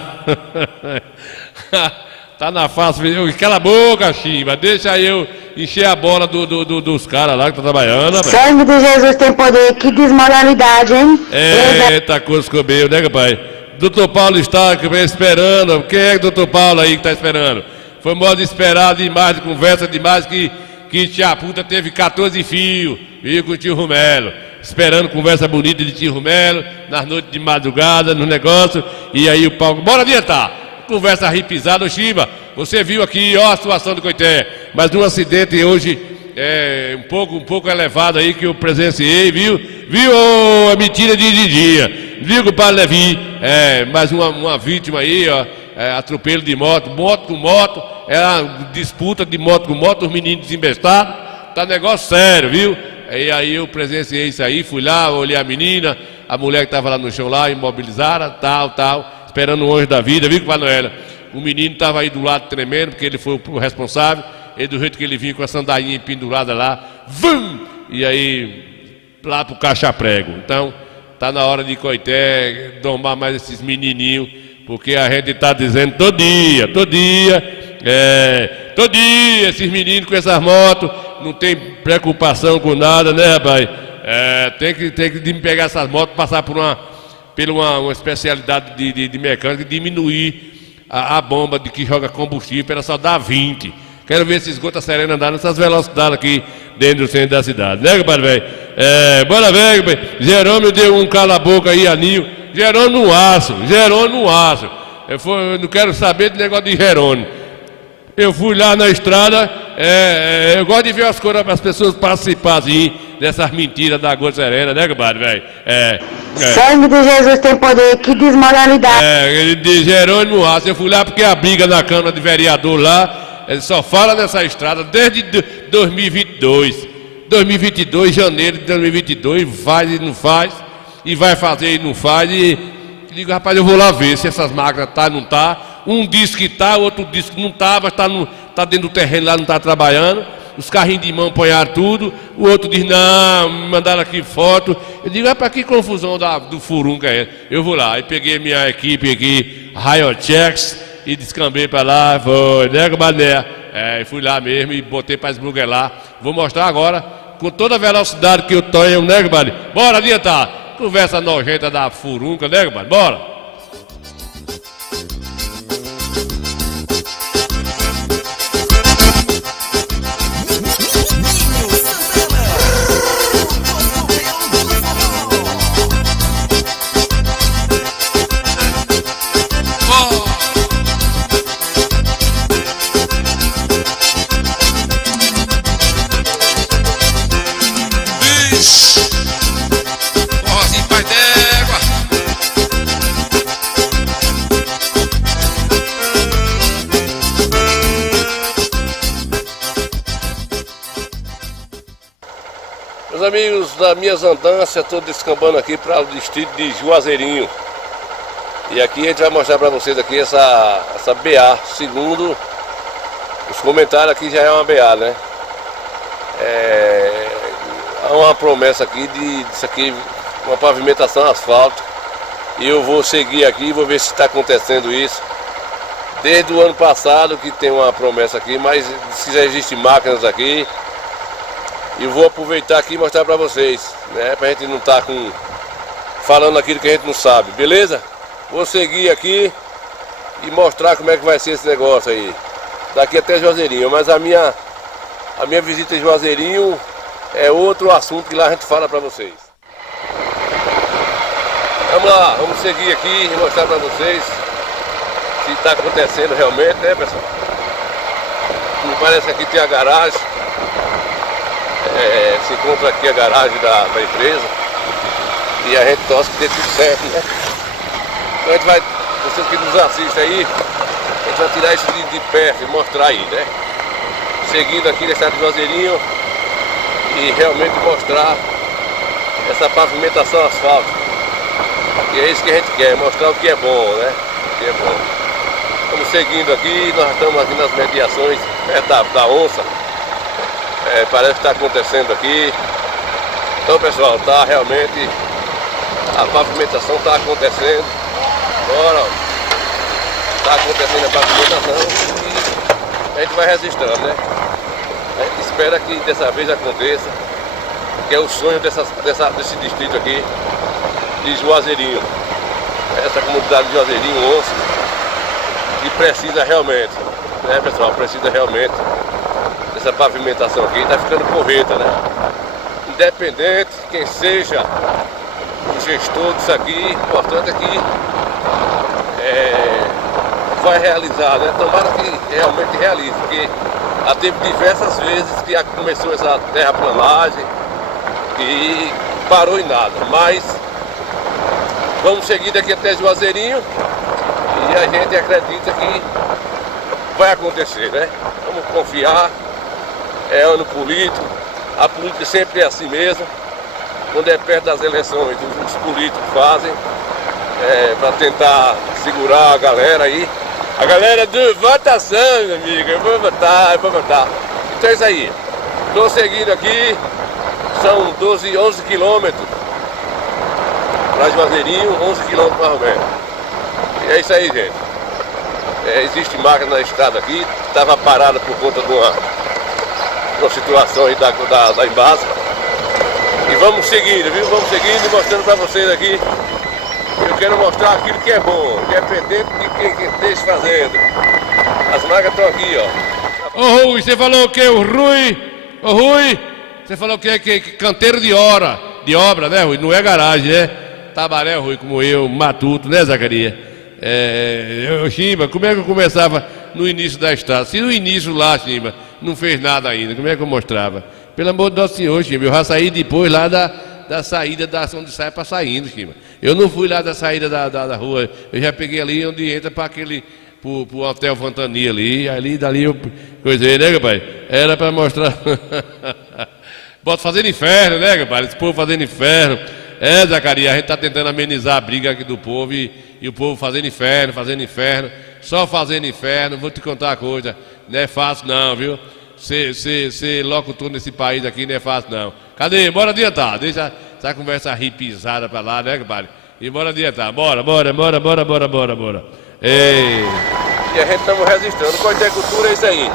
Tá na face. Cala a boca, Chimba. Deixa eu encher a bola dos caras lá que tá trabalhando. Sangue de Jesus tem poder, que desmoralidade, hein? Eita, coisa ficou meio, né, pai? Doutor Paulo está esperando. Quem é o doutor Paulo aí que tá esperando? Foi modo de esperar demais, de conversa demais, que tia puta teve 14 fios, viu, com o tio Romelo. Esperando conversa bonita de tio Romelo, nas noites de madrugada, no negócio. E aí o Paulo, bora adiantar. Conversa ripisada, ô Chimba, você viu aqui, ó, a situação do Coité, mas um acidente hoje um pouco elevado aí que eu presenciei, viu? Viu, a mentira de dia, viu, compadre Levi? Mais uma vítima aí, ó, atropelo de moto com moto, uma disputa de moto com moto, os meninos desembestados, tá negócio sério, viu? E aí eu presenciei isso aí, fui lá, olhei a menina, a mulher que estava lá no chão lá, imobilizada, tal, esperando o anjo da vida, viu, compadre Noela? O menino estava aí do lado tremendo, porque ele foi o responsável, e do jeito que ele vinha com a sandalinha pendurada lá, vum! E aí, lá pro caixa-prego. Então, tá na hora de Coité domar mais esses menininhos, porque a gente tá dizendo todo dia, esses meninos com essas motos, não tem preocupação com nada, né, rapaz? Tem que pegar essas motos, passar por uma especialidade de mecânica, diminuir a bomba de que joga combustível, para só dar 20. Quero ver esses Gota Serena andar nessas velocidades aqui dentro do centro da cidade, né, compadre, velho? Bora ver, Jerônimo deu um cala-boca aí a Nil. Jerônimo não acho. Eu não quero saber de negócio de Jerônimo. Eu fui lá na estrada, eu gosto de ver as pessoas participarem dessas mentiras da Gota Serena, né, compadre, velho? Sangue de Jesus tem poder, que desmoralidade. De Jerônimo Aço. Eu fui lá porque a briga na Câmara de Vereador lá, ele só fala nessa estrada desde 2022. 2022, janeiro de 2022, faz e não faz, e vai fazer e não faz, e digo, rapaz, eu vou lá ver se essas máquinas tá, não tá. Um diz que tá, outro diz que não tá, mas tá dentro do terreno lá, não tá trabalhando. Os carrinhos de mão apanharam tudo, o outro diz, não, me mandaram aqui foto. Eu digo, rapaz, que confusão do furunca é? Eu vou lá, aí peguei minha equipe aqui, Rayochecks, e descambei pra lá, foi, né, compadre? E fui lá mesmo e botei pra esbruguelar. Vou mostrar agora, com toda a velocidade que eu tenho, né, compadre? Bora adiantar. Conversa nojenta da furunca, né, compadre? Bora. Meus amigos, das minhas andanças, estou descambando aqui para o distrito de Juazeirinho. E aqui a gente vai mostrar para vocês aqui essa BA. Segundo os comentários, aqui já é uma BA, né? Há uma promessa aqui disso aqui, uma pavimentação asfalto. E eu vou seguir aqui e vou ver se está acontecendo isso. Desde o ano passado que tem uma promessa aqui, mas se já existem máquinas aqui. E vou aproveitar aqui e mostrar para vocês, né? Pra gente não estar falando aquilo que a gente não sabe, beleza? Vou seguir aqui e mostrar como é que vai ser esse negócio aí. Daqui até Juazeirinho, mas a minha visita em Juazeirinho é outro assunto que lá a gente fala para vocês. Vamos lá, vamos seguir aqui e mostrar para vocês se está acontecendo realmente, né, pessoal? Me parece que aqui tem a garagem. Se encontra aqui a garagem da empresa e a gente torce que dê tudo certo, né? Então a gente vai, vocês que nos assistem aí, a gente vai tirar isso de perto e mostrar aí, né? Seguindo aqui na estrada de Juazeirinho e realmente mostrar essa pavimentação asfáltica. E é isso que a gente quer, mostrar o que é bom, né? O que é bom. Estamos seguindo aqui, nós estamos aqui nas mediações perto da onça. Parece que está acontecendo aqui. Então, pessoal, tá realmente, a pavimentação está acontecendo. Agora, está acontecendo a pavimentação e a gente vai resistindo, né? A gente espera que dessa vez aconteça, que é o sonho desse distrito aqui de Juazeirinho. Essa comunidade de Juazeirinho, Onça, que precisa realmente, né, pessoal? Precisa realmente dessa pavimentação aqui. Está ficando porreta, né? Independente de quem seja o gestor disso aqui, importante é que vai realizar, né? Tomara que realmente realize, porque já teve diversas vezes que começou essa terraplanagem e parou em nada. Mas vamos seguir daqui até Juazeirinho e a gente acredita que vai acontecer, né? Vamos confiar, é ano político, a política sempre é assim mesmo. Quando é perto das eleições, os políticos fazem para tentar segurar a galera aí. A galera do votação, meu amigo, eu vou votar. Então é isso aí. Estou seguindo aqui, são 11 quilômetros para Juazeirinho, 11 quilômetros mais ou menos. E é isso aí, gente. Existe máquina na estrada aqui, estava parada por conta de uma situação aí da Embasa. E vamos seguindo, viu? Vamos seguindo e mostrando para vocês aqui. Eu quero mostrar aquilo que é bom, independente de quem esteja fazendo. As máquinas estão aqui, ó. Ô Rui, você falou o que? O Rui? Ô Rui, você falou que é canteiro de obra, né, Rui? Não é garagem, né? Tabaré, Rui, como eu, matuto, né, Zacarias? Chimba, como é que eu começava no início da estrada? Se no início lá, Chimba, não fez nada ainda, como é que eu mostrava? Pelo amor de Nosso Senhor, Chimba, eu já saí depois lá da saída da ação de saia para saindo, Chimba. Eu não fui lá da saída da rua, eu já peguei ali onde entra para pro Hotel Ventania ali dali eu coisei, né, pai? Era para mostrar. Bota fazendo inferno, né, pai? Esse povo fazendo inferno. Zacarias, a gente está tentando amenizar a briga aqui do povo e o povo fazendo inferno, só fazendo inferno. Vou te contar uma coisa, não é fácil não, viu? Ser locutor nesse país aqui não é fácil não. Cadê? Bora adiantar, deixa essa conversa ripisada pra lá, né, compadre? E bora adiantar, bora. Ei. E a gente estamos resistindo, com a agricultura é isso aí.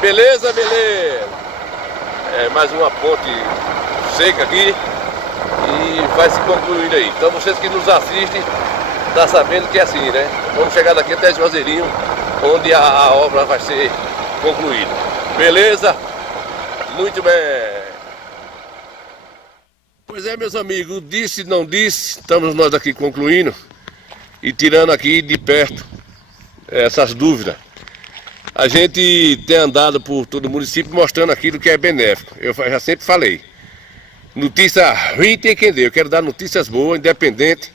Beleza? Mais uma ponte seca aqui e vai se concluindo aí. Então vocês que nos assistem, tá sabendo que é assim, né? Vamos chegar daqui até Juazeirinho, onde a obra vai ser concluída. Beleza? Muito bem. Pois é, meus amigos, disse, não disse, estamos nós aqui concluindo e tirando aqui de perto essas dúvidas. A gente tem andado por todo o município mostrando aquilo que é benéfico. Eu já sempre falei. Notícia ruim tem quem dê. Eu quero dar notícias boas, independente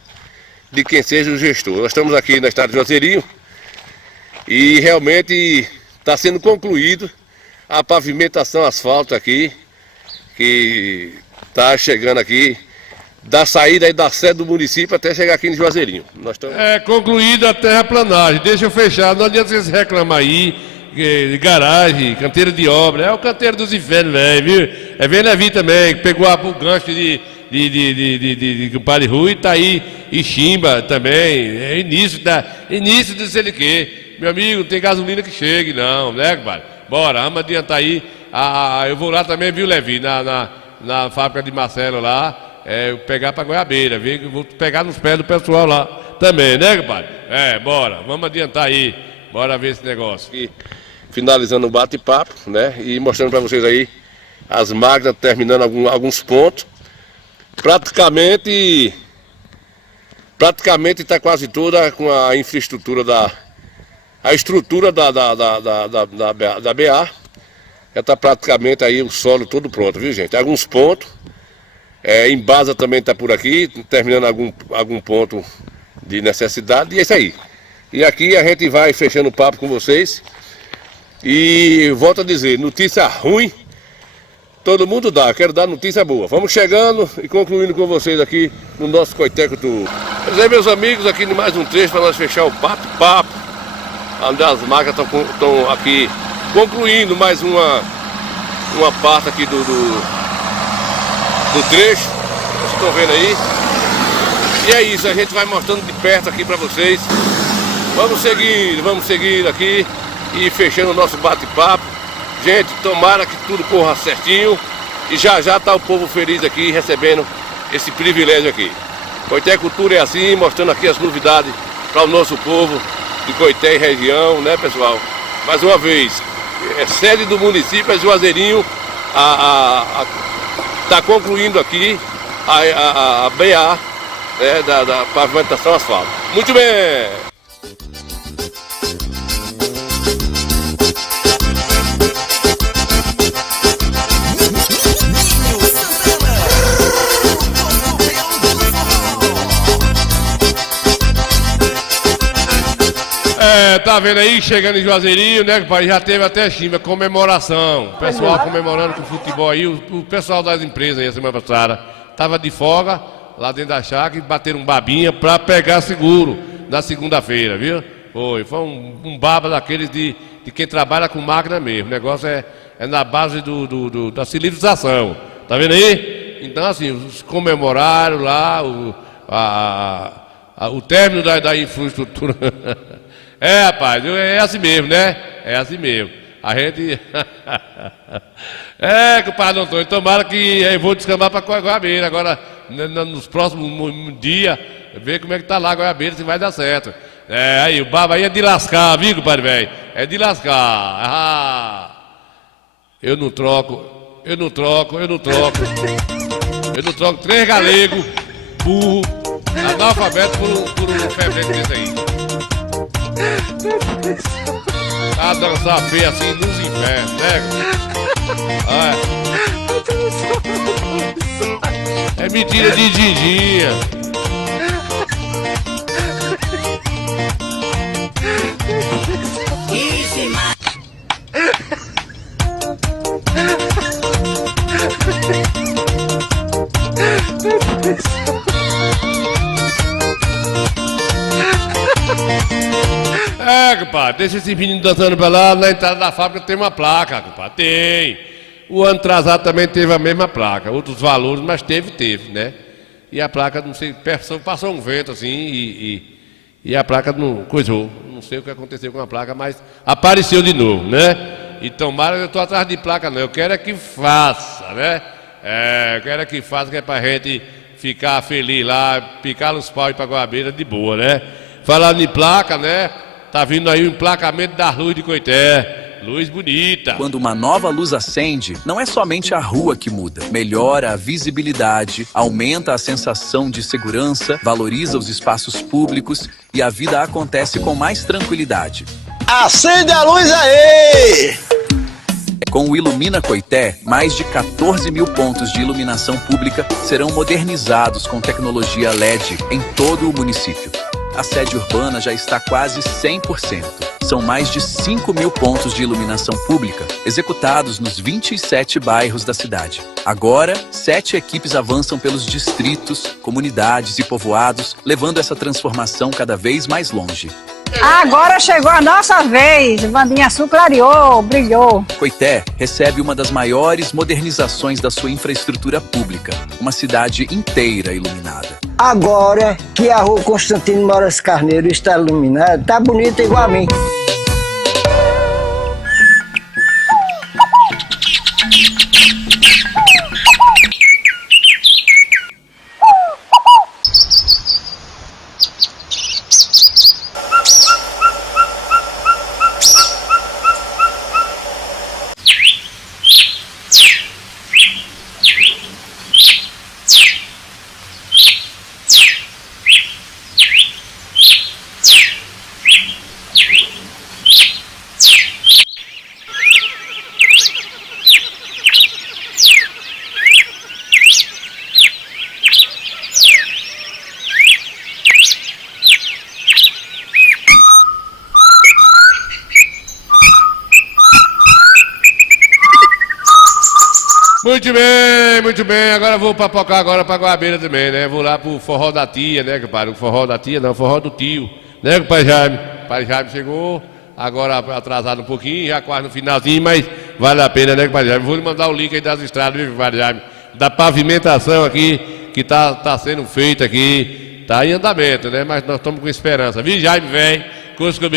de quem seja o gestor. Nós estamos aqui na estrada de Juazeirinho e realmente está sendo concluído a pavimentação asfalto aqui, que está chegando aqui da saída e da sede do município até chegar aqui em Juazeirinho. Nós estamos... concluída a terraplanagem. Deixa eu fechar, não adianta vocês reclamar aí, garagem, canteiro de obra. É o canteiro dos infernos, velho, viu? Vem Levi também, que pegou o gancho de compadre Rui, tá aí, e Chimba também. É início de sei lá o quê. Meu amigo, não tem gasolina que chegue, não, né, compadre? Bora, vamos adiantar aí. Eu vou lá também, viu, Levi, na fábrica de Marcelo lá, pegar para Goiabeira, vou pegar nos pés do pessoal lá também, né, compadre? Bora, vamos adiantar aí, bora ver esse negócio. E finalizando o bate-papo, né, e mostrando para vocês aí as máquinas terminando alguns pontos. Praticamente está quase toda com a infraestrutura a estrutura da BA. Já está praticamente aí o solo todo pronto, viu, gente? Alguns pontos. Embasa também está por aqui, terminando algum ponto de necessidade, e é isso aí. E aqui a gente vai fechando o papo com vocês. E volto a dizer, notícia ruim todo mundo dá, quero dar notícia boa. Vamos chegando e concluindo com vocês aqui no nosso Coité Cultura. Pois é, meus amigos, aqui de mais um trecho para nós fechar o bate-papo, onde as máquinas estão aqui concluindo mais uma parte aqui do trecho. Vocês estão vendo aí? E é isso, a gente vai mostrando de perto aqui para vocês. Vamos seguindo aqui e fechando o nosso bate-papo. Gente, tomara que tudo corra certinho e já está o povo feliz aqui recebendo esse privilégio aqui. Coité Cultura é assim, mostrando aqui as novidades para o nosso povo de Coité e região, né, pessoal? Mais uma vez, sede do município é Juazeirinho, está concluindo aqui a BA, né, da pavimentação asfalto. Muito bem! Tá vendo aí, chegando em Juazeirinho, né, pai? Já teve até chimba, comemoração. O pessoal comemorando com o futebol aí, o pessoal das empresas aí, a semana passada, tava de folga lá dentro da chácara e bateram um babinha pra pegar seguro na segunda-feira, viu? Foi um baba daqueles de quem trabalha com máquina mesmo. O negócio é na base da civilização. Tá vendo aí? Então, assim, os comemoraram lá o término da infraestrutura. É, rapaz, é assim mesmo, né? É assim mesmo. A gente... compadre Antônio, tomara que eu vou descambar para Goiabeira agora, nos próximos dias, ver como é que tá lá Goiabeira, se vai dar certo. Aí, o baba aí é de lascar, viu, compadre velho? É de lascar. Eu não troco 3 galegos, burro, analfabeto por um febrento desse aí. A dançar feio assim nos infernos, né? É mentira de Dindinha. Compadre, deixa esse menino dançando pra lá, na entrada da fábrica tem uma placa, compadre, tem. O ano atrasado também teve a mesma placa, outros valores, mas teve, né? E a placa, não sei, passou um vento assim e a placa não coisou. Não sei o que aconteceu com a placa, mas apareceu de novo, né? E tomara, eu tô atrás de placa não, eu quero é que faça, né? Eu quero é que faça, que é pra gente ficar feliz lá, picar os paus pra Goiabeira de boa, né? Falando em placa, né? Tá vindo aí o emplacamento da luz de Coité. Luz bonita. Quando uma nova luz acende, não é somente a rua que muda. Melhora a visibilidade, aumenta a sensação de segurança, valoriza os espaços públicos e a vida acontece com mais tranquilidade. Acende a luz aí! Com o Ilumina Coité, mais de 14 mil pontos de iluminação pública serão modernizados com tecnologia LED em todo o município. A sede urbana já está quase 100%. São mais de 5 mil pontos de iluminação pública executados nos 27 bairros da cidade. Agora, 7 equipes avançam pelos distritos, comunidades e povoados, levando essa transformação cada vez mais longe. Agora chegou a nossa vez, Vandinha Sul clareou, brilhou. Coité recebe uma das maiores modernizações da sua infraestrutura pública, uma cidade inteira iluminada. Agora que a rua Constantino Moraes Carneiro está iluminada, tá bonita igual a mim. Muito bem, muito bem. Agora vou papocar agora pra Guabeira também, né? Vou lá pro forró da tia, né, compadre? O forró da tia, não, o forró do tio, né, compadre Jaime? O pai Jaime chegou, agora atrasado um pouquinho, já quase no finalzinho, mas vale a pena, né, compadre Jaime? Vou lhe mandar o link aí das estradas, viu, compadre Jaime? Da pavimentação aqui, que tá sendo feita aqui, tá em andamento, né? Mas nós estamos com esperança. Viu, Jaime, velho? Cusco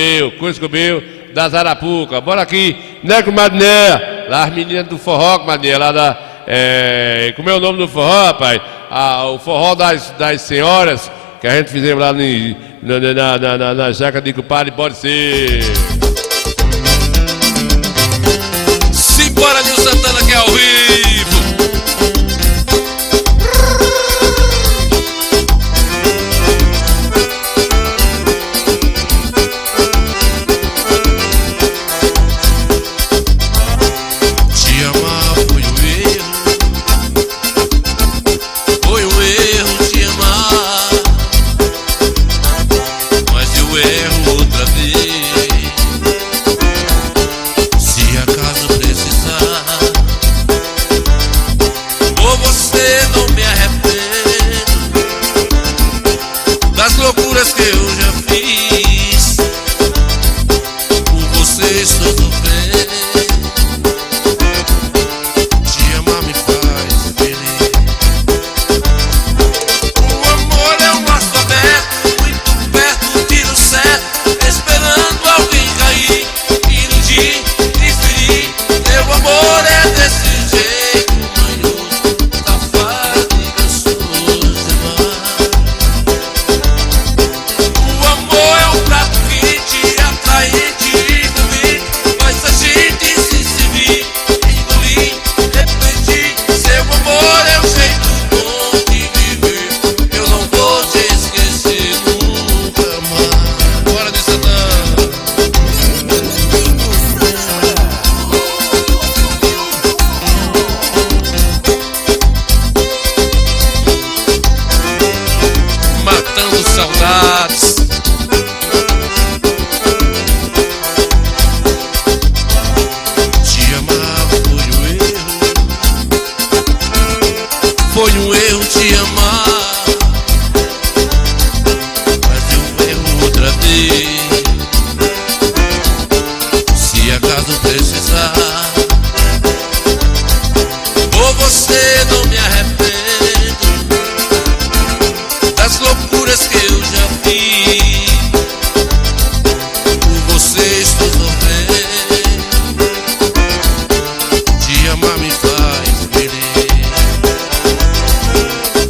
meu, das Arapuca. Bora aqui, né, comadre Né? Lá as meninas do forró, comadre, lá da... como é o nome do forró, rapaz? O forró das senhoras, que a gente fizemos lá na jaca de compadre, pode ser. Simbora, Nil Santana, que é ao vivo. Te amar foi um erro. Foi um erro te amar. Mas eu erro outra vez. Se acaso precisar, por você não me arrependo das loucuras que eu já fiz. Por você estou sofrendo. Te amar me faz feliz. O amor é um laço aberto, muito perto, tiro certo, esperando alguém cair, iludir, diferir. Meu amor é desse jeito, manhoso, safado e gostoso demais. O amor é um prato quente, atraente e bonito, faz a gente se servir, engolir, repetir. Seu amor é um jeito bom de viver. Eu não vou te esquecer nunca mais. Bora de Santana. Matando saudades. Te amar foi um erro. Foi um erro te amar. Mas eu erro outra vez. Se acaso precisar, por você não me arrependo das loucuras que eu já fiz. Por você estou sofrendo. Te amar me faz feliz.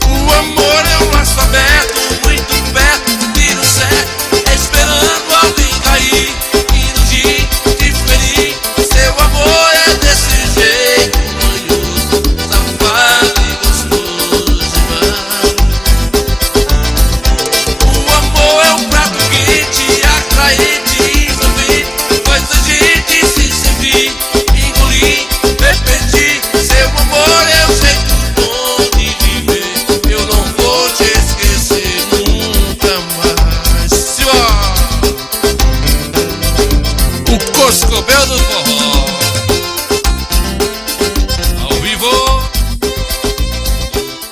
O amor é um laço aberto, muito perto, tiro certo, esperando alguém cair, iludir, diferir. Seu amor é desse jeito, manhoso, safado e gostoso demais. O amor é um prato quente, atraente e envolvente, faz a gente se servir, engolir, repetir. Seu amor é um jeito bom de viver. Eu não vou te esquecer nunca mais. Simbora! O Coscobel do forró, ao vivo.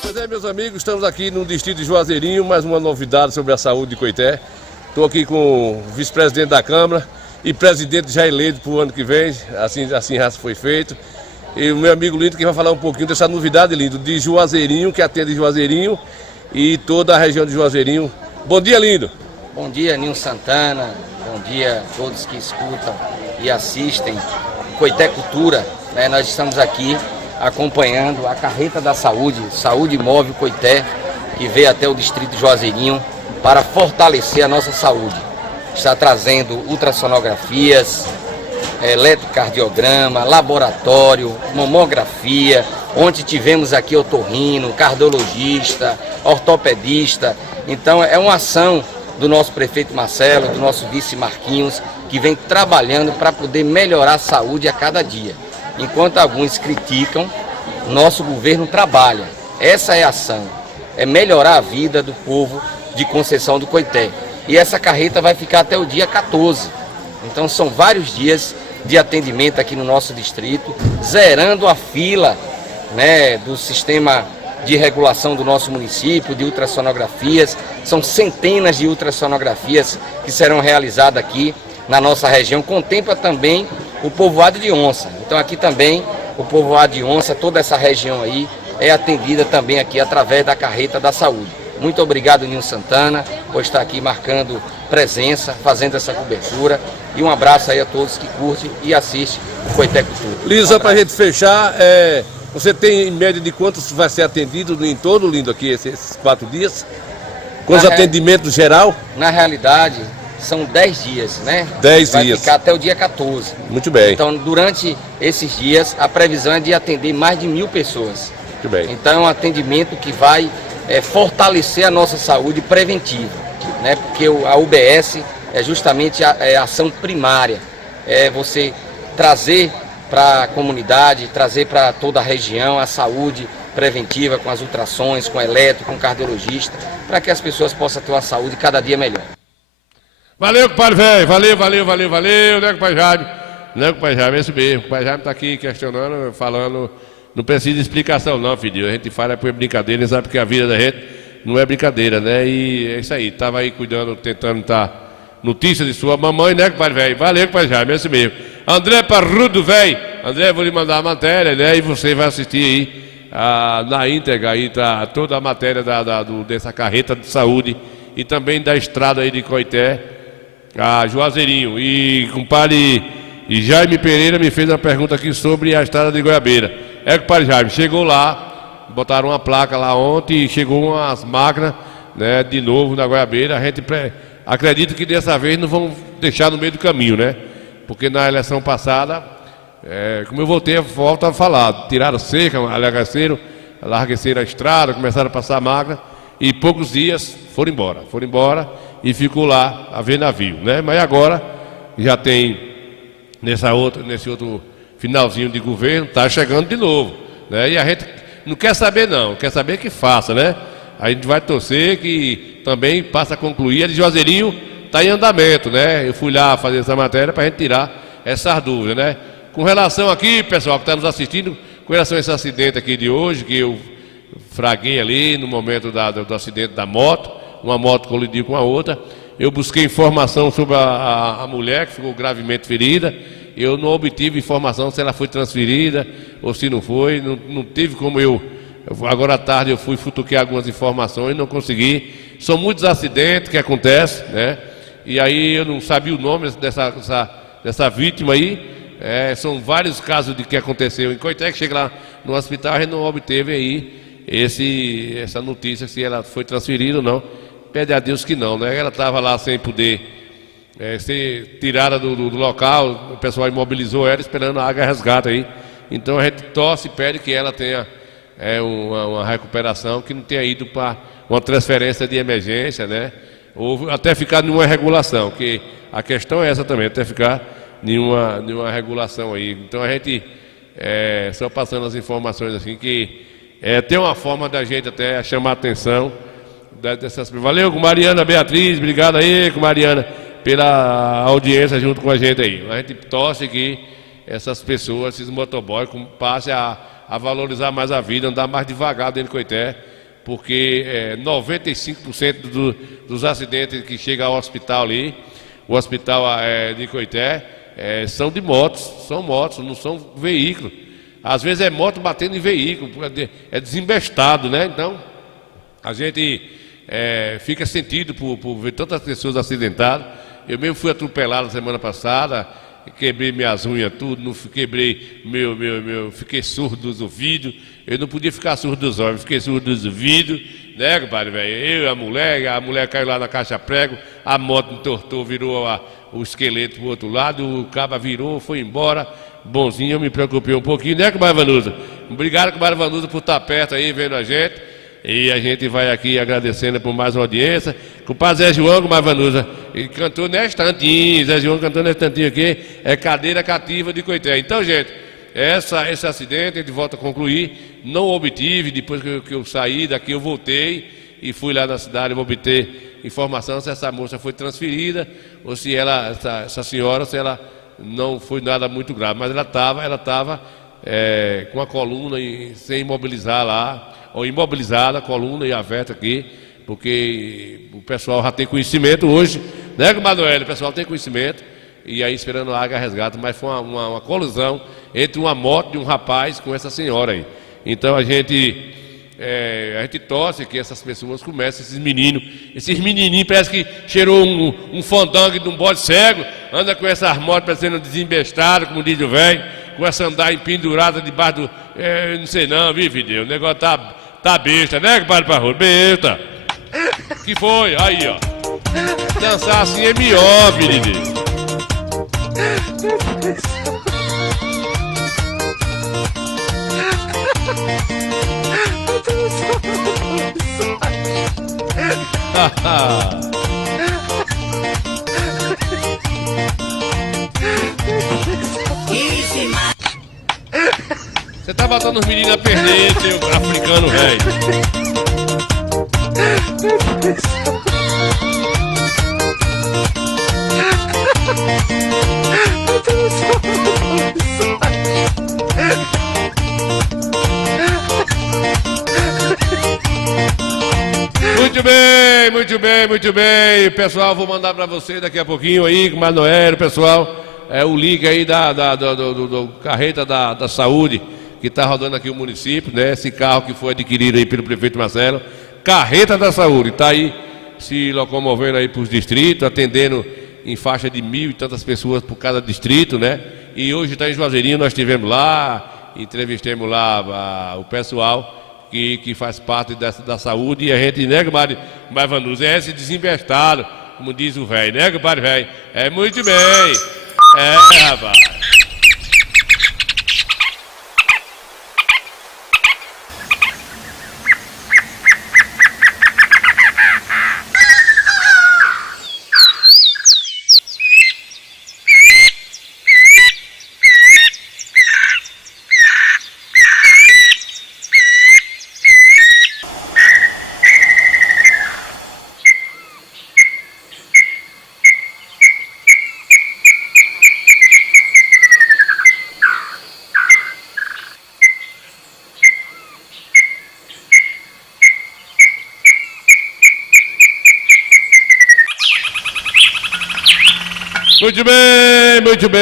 Pois é, meus amigos, estamos aqui no distrito de Juazeirinho, mais uma novidade sobre a saúde de Coité. Estou aqui com o vice-presidente da Câmara e presidente já eleito para o ano que vem, assim já foi feito. E o meu amigo Lindo que vai falar um pouquinho dessa novidade, Lindo, de Juazeirinho, que atende Juazeirinho e toda a região de Juazeirinho. Bom dia, Lindo. Bom dia, Nil Santana. Bom dia a todos que escutam e assistem Coité Cultura, né? Nós estamos aqui acompanhando a carreta da saúde, Saúde Móvel Coité, que veio até o distrito de Juazeirinho para fortalecer a nossa saúde. Está trazendo ultrassonografias, eletrocardiograma, laboratório, mamografia. Ontem tivemos aqui otorrino, cardiologista, ortopedista. Então é uma ação do nosso prefeito Marcelo, do nosso vice Marquinhos, que vem trabalhando para poder melhorar a saúde a cada dia. Enquanto alguns criticam, nosso governo trabalha. Essa é a ação, é melhorar a vida do povo de Conceição do Coité. E essa carreta vai ficar até o dia 14. Então são vários dias de atendimento aqui no nosso distrito, zerando a fila né, do sistema de regulação do nosso município, de ultrassonografias. São centenas de ultrassonografias que serão realizadas aqui na nossa região. Contempla também o povoado de Onça. Então aqui também o povoado de Onça, toda essa região aí é atendida também aqui através da carreta da saúde. Muito obrigado, Ninho Santana, por estar aqui marcando presença, fazendo essa cobertura. E um abraço aí a todos que curtem e assistem o Coité Cultura. Lisa, para a gente fechar, você tem em média de quantos vai ser atendido em todo o Lindo aqui, esses 4 dias? Quantos atendimentos geral? Na realidade, são 10 dias, né? 10 vai dias. Ficar até o dia 14. Muito bem. Então, durante esses dias, a previsão é de atender mais de 1.000 pessoas. Muito bem. Então, é um atendimento que vai fortalecer a nossa saúde preventiva, né? Porque a UBS é justamente a ação primária, é você trazer para a comunidade, trazer para toda a região a saúde preventiva com as ultrassons, com eletro, com cardiologista, para que as pessoas possam ter uma saúde cada dia melhor. Valeu, compadre velho, valeu, né, compadre Jaime? Né, compadre Jaime, é isso mesmo. O compadre Jaime está aqui questionando, falando, não precisa de explicação não, filho. A gente fala por brincadeira, sabe que a vida da gente não é brincadeira, né? E é isso aí, estava aí cuidando, tentando estar notícia de sua mamãe, né, compadre velho? Valeu, compadre Jaime, é isso mesmo. André Parrudo, velho. André, vou lhe mandar a matéria, né? E você vai assistir aí na íntegra, aí tá toda a matéria dessa carreta de saúde e também da estrada aí de Coité a Juazeirinho. E compadre Jaime Pereira me fez uma pergunta aqui sobre a estrada de Goiabeira. Compadre Jaime, chegou lá, botaram uma placa lá ontem e chegou umas máquinas, né, de novo na Goiabeira. A gente acredita que dessa vez não vão deixar no meio do caminho, né? Porque na eleição passada, como eu volto a falar, tiraram cerca, largueceram a estrada, começaram a passar máquina e poucos dias foram embora e ficou lá a ver navio, né? Mas agora já tem nesse outro finalzinho de governo, está chegando de novo, né? E a gente não quer saber não, quer saber que faça, né? A gente vai torcer que também passe a concluir. A de Juazeirinho está em andamento, né? Eu fui lá fazer essa matéria para a gente tirar essas dúvidas, né? Com relação aqui, pessoal que está nos assistindo, com relação a esse acidente aqui de hoje, que eu fraguei ali no momento do acidente da moto, uma moto colidiu com a outra, eu busquei informação sobre a mulher que ficou gravemente ferida. Eu não obtive informação se ela foi transferida ou se não foi, não tive como agora à tarde eu fui futuquear algumas informações, não consegui. São muitos acidentes que acontecem, né? E aí eu não sabia o nome dessa vítima aí. São vários casos de que aconteceu em Coité, que chega lá no hospital, a gente não obteve aí essa notícia se ela foi transferida ou não. Pede a Deus que não, né? Ela estava lá sem poder ser tirada do local, o pessoal imobilizou ela esperando a água resgata aí. Então a gente torce e pede que ela tenha uma recuperação, que não tenha ido para uma transferência de emergência, né? Ou até ficar numa regulação, que a questão é essa também, até ficar nenhuma regulação aí. Então a gente, só passando as informações assim, que tem uma forma da gente até chamar a atenção dessas. Valeu, com Mariana Beatriz, obrigado aí, com Mariana, pela audiência junto com a gente aí. A gente torce que essas pessoas, esses motoboys, passem a valorizar mais a vida, andar mais devagar dentro de Coité, porque 95% dos acidentes que chegam ao hospital ali, o hospital de Coité, são de motos, não são veículos. Às vezes é moto batendo em veículo, é desembestado, né? Então, a gente fica sentido por ver tantas pessoas acidentadas. Eu mesmo fui atropelado semana passada, quebrei minhas unhas, tudo, fiquei surdo dos ouvidos. Eu não podia ficar surdo dos olhos, fiquei surdo dos ouvidos, né, compadre, velho? Eu e a mulher caiu lá na caixa prego, a moto entortou, virou o esqueleto pro outro lado, o cabo virou, foi embora. Bonzinho, eu me preocupei um pouquinho, né, compadre Vanusa? Obrigado, compadre Vanusa, por estar perto aí, vendo a gente. E a gente vai aqui agradecendo por mais uma audiência. Com o padre Zé João, com o Vanusa, ele cantou nesse tantinho, Zé João cantando nesse tantinho aqui, é cadeira cativa de Coité. Então, gente, esse acidente, a gente volta a concluir, não obtive, depois que eu saí daqui, eu voltei e fui lá na cidade, vou obter informação se essa moça foi transferida, ou se essa senhora, se ela não foi nada muito grave, mas ela estava com a coluna sem imobilizar lá, ou imobilizada a coluna e a veta aqui, porque o pessoal já tem conhecimento hoje, né, Manuel? O pessoal tem conhecimento, e aí esperando a água resgata, mas foi uma colisão entre uma moto de um rapaz com essa senhora aí. Então a gente torce que essas pessoas comecem, esses menininhos, parece que cheirou um fandango de um bode cego, anda com essas motos parecendo desembestado, como diz o velho, com essa andar pendurada debaixo do... não sei não, viu, filho? O negócio tá besta, né, compadre Parrudo? Besta. Que foi? Aí, ó. Dançar assim é melhor, filho. Você tá botando os meninos a perder, seu africano velho. Muito bem, pessoal, vou mandar para você daqui a pouquinho aí, com o Manoel, pessoal, o link aí do Carreta da Saúde, que está rodando aqui o município, né? Esse carro que foi adquirido aí pelo prefeito Marcelo, Carreta da Saúde, está aí se locomovendo aí para os distritos, atendendo em faixa de 1.000 e tantas pessoas por cada distrito, né? E hoje está em Juazeirinho, nós estivemos lá, entrevistamos lá o pessoal que faz parte da saúde, e a gente, né, compadre Vanusa, se desinvestado, como diz o velho, né, compadre velho? Muito bem, rapaz.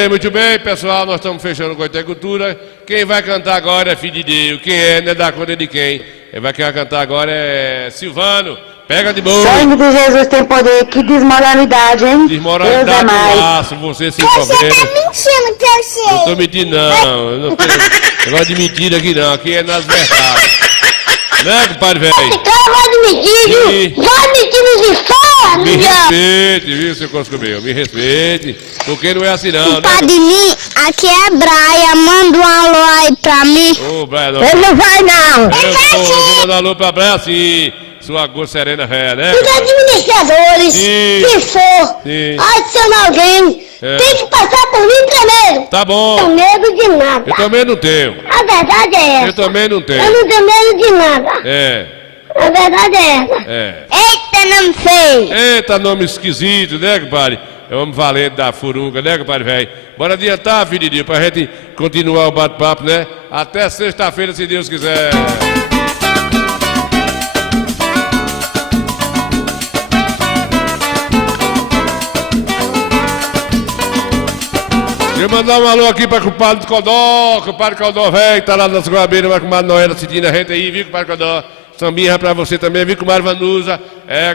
Muito bem, pessoal, nós estamos fechando com a Cultura. Quem vai cantar agora é filho de Deus. Quem não é da conta de quem? Quem vai cantar agora é Silvano. Pega de boa. Sangue de Jesus tem poder, que desmoralidade, hein? Desmoralidade no laço, você se problema. Você tá mentindo, Teuxê. Não tô mentindo, não. Eu não tenho negócio de mentira aqui, não. Aqui é nas verdades. Né, compadre velho? Esse cara vai de mentir, vai mentir nos infernos, me respeite, viu, seu Coscomeu? Me respeite, porque não é assim não, compadre, né? Aqui é a Braia, manda um alô aí pra mim. Ô, Braia, não. Ele não vai, não. Eu vou mandar um alô pra Braia, sim. Sua gosto serena velha, né? Os administradores, se for adicionar alguém, tem que passar por mim primeiro. Tá bom. Não tenho medo de nada. Eu também não tenho. A verdade é essa. Eu também não tenho. Eu não tenho medo de nada. A verdade é essa. Eita, nome feio. Eita, nome esquisito, né, compadre? É o homem valente da furunga, né, compadre velho? Bora adiantar, filho, pra gente continuar o bate-papo, né? Até sexta-feira, se Deus quiser. Deixa eu mandar um alô aqui para o compadre Codó, velho, tá lá nas Guabeiras, vai com o Compadre Noel assistindo a gente aí, viu, compadre Codó? Sambinha pra você também, viu, compadre Vanusa?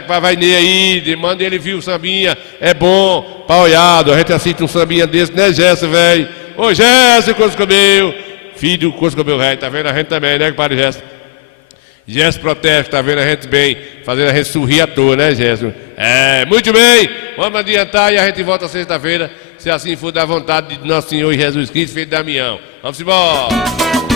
Compadre Vainei aí, manda ele, viu, sambinha, é bom, pra olhado, a gente assiste um sambinha desse, né, Jéssica, velho? Ô, Jéssica, Coscobeu, filho do Coscobeu, velho, tá vendo a gente também, né, compadre Jéssica? Jéssica protege, tá vendo a gente bem, fazendo a gente sorrir à toa, né, Jéssica? Muito bem, vamos adiantar e a gente volta sexta-feira, se assim for da vontade de nosso Senhor Jesus Cristo, filho de Damião. Vamos embora!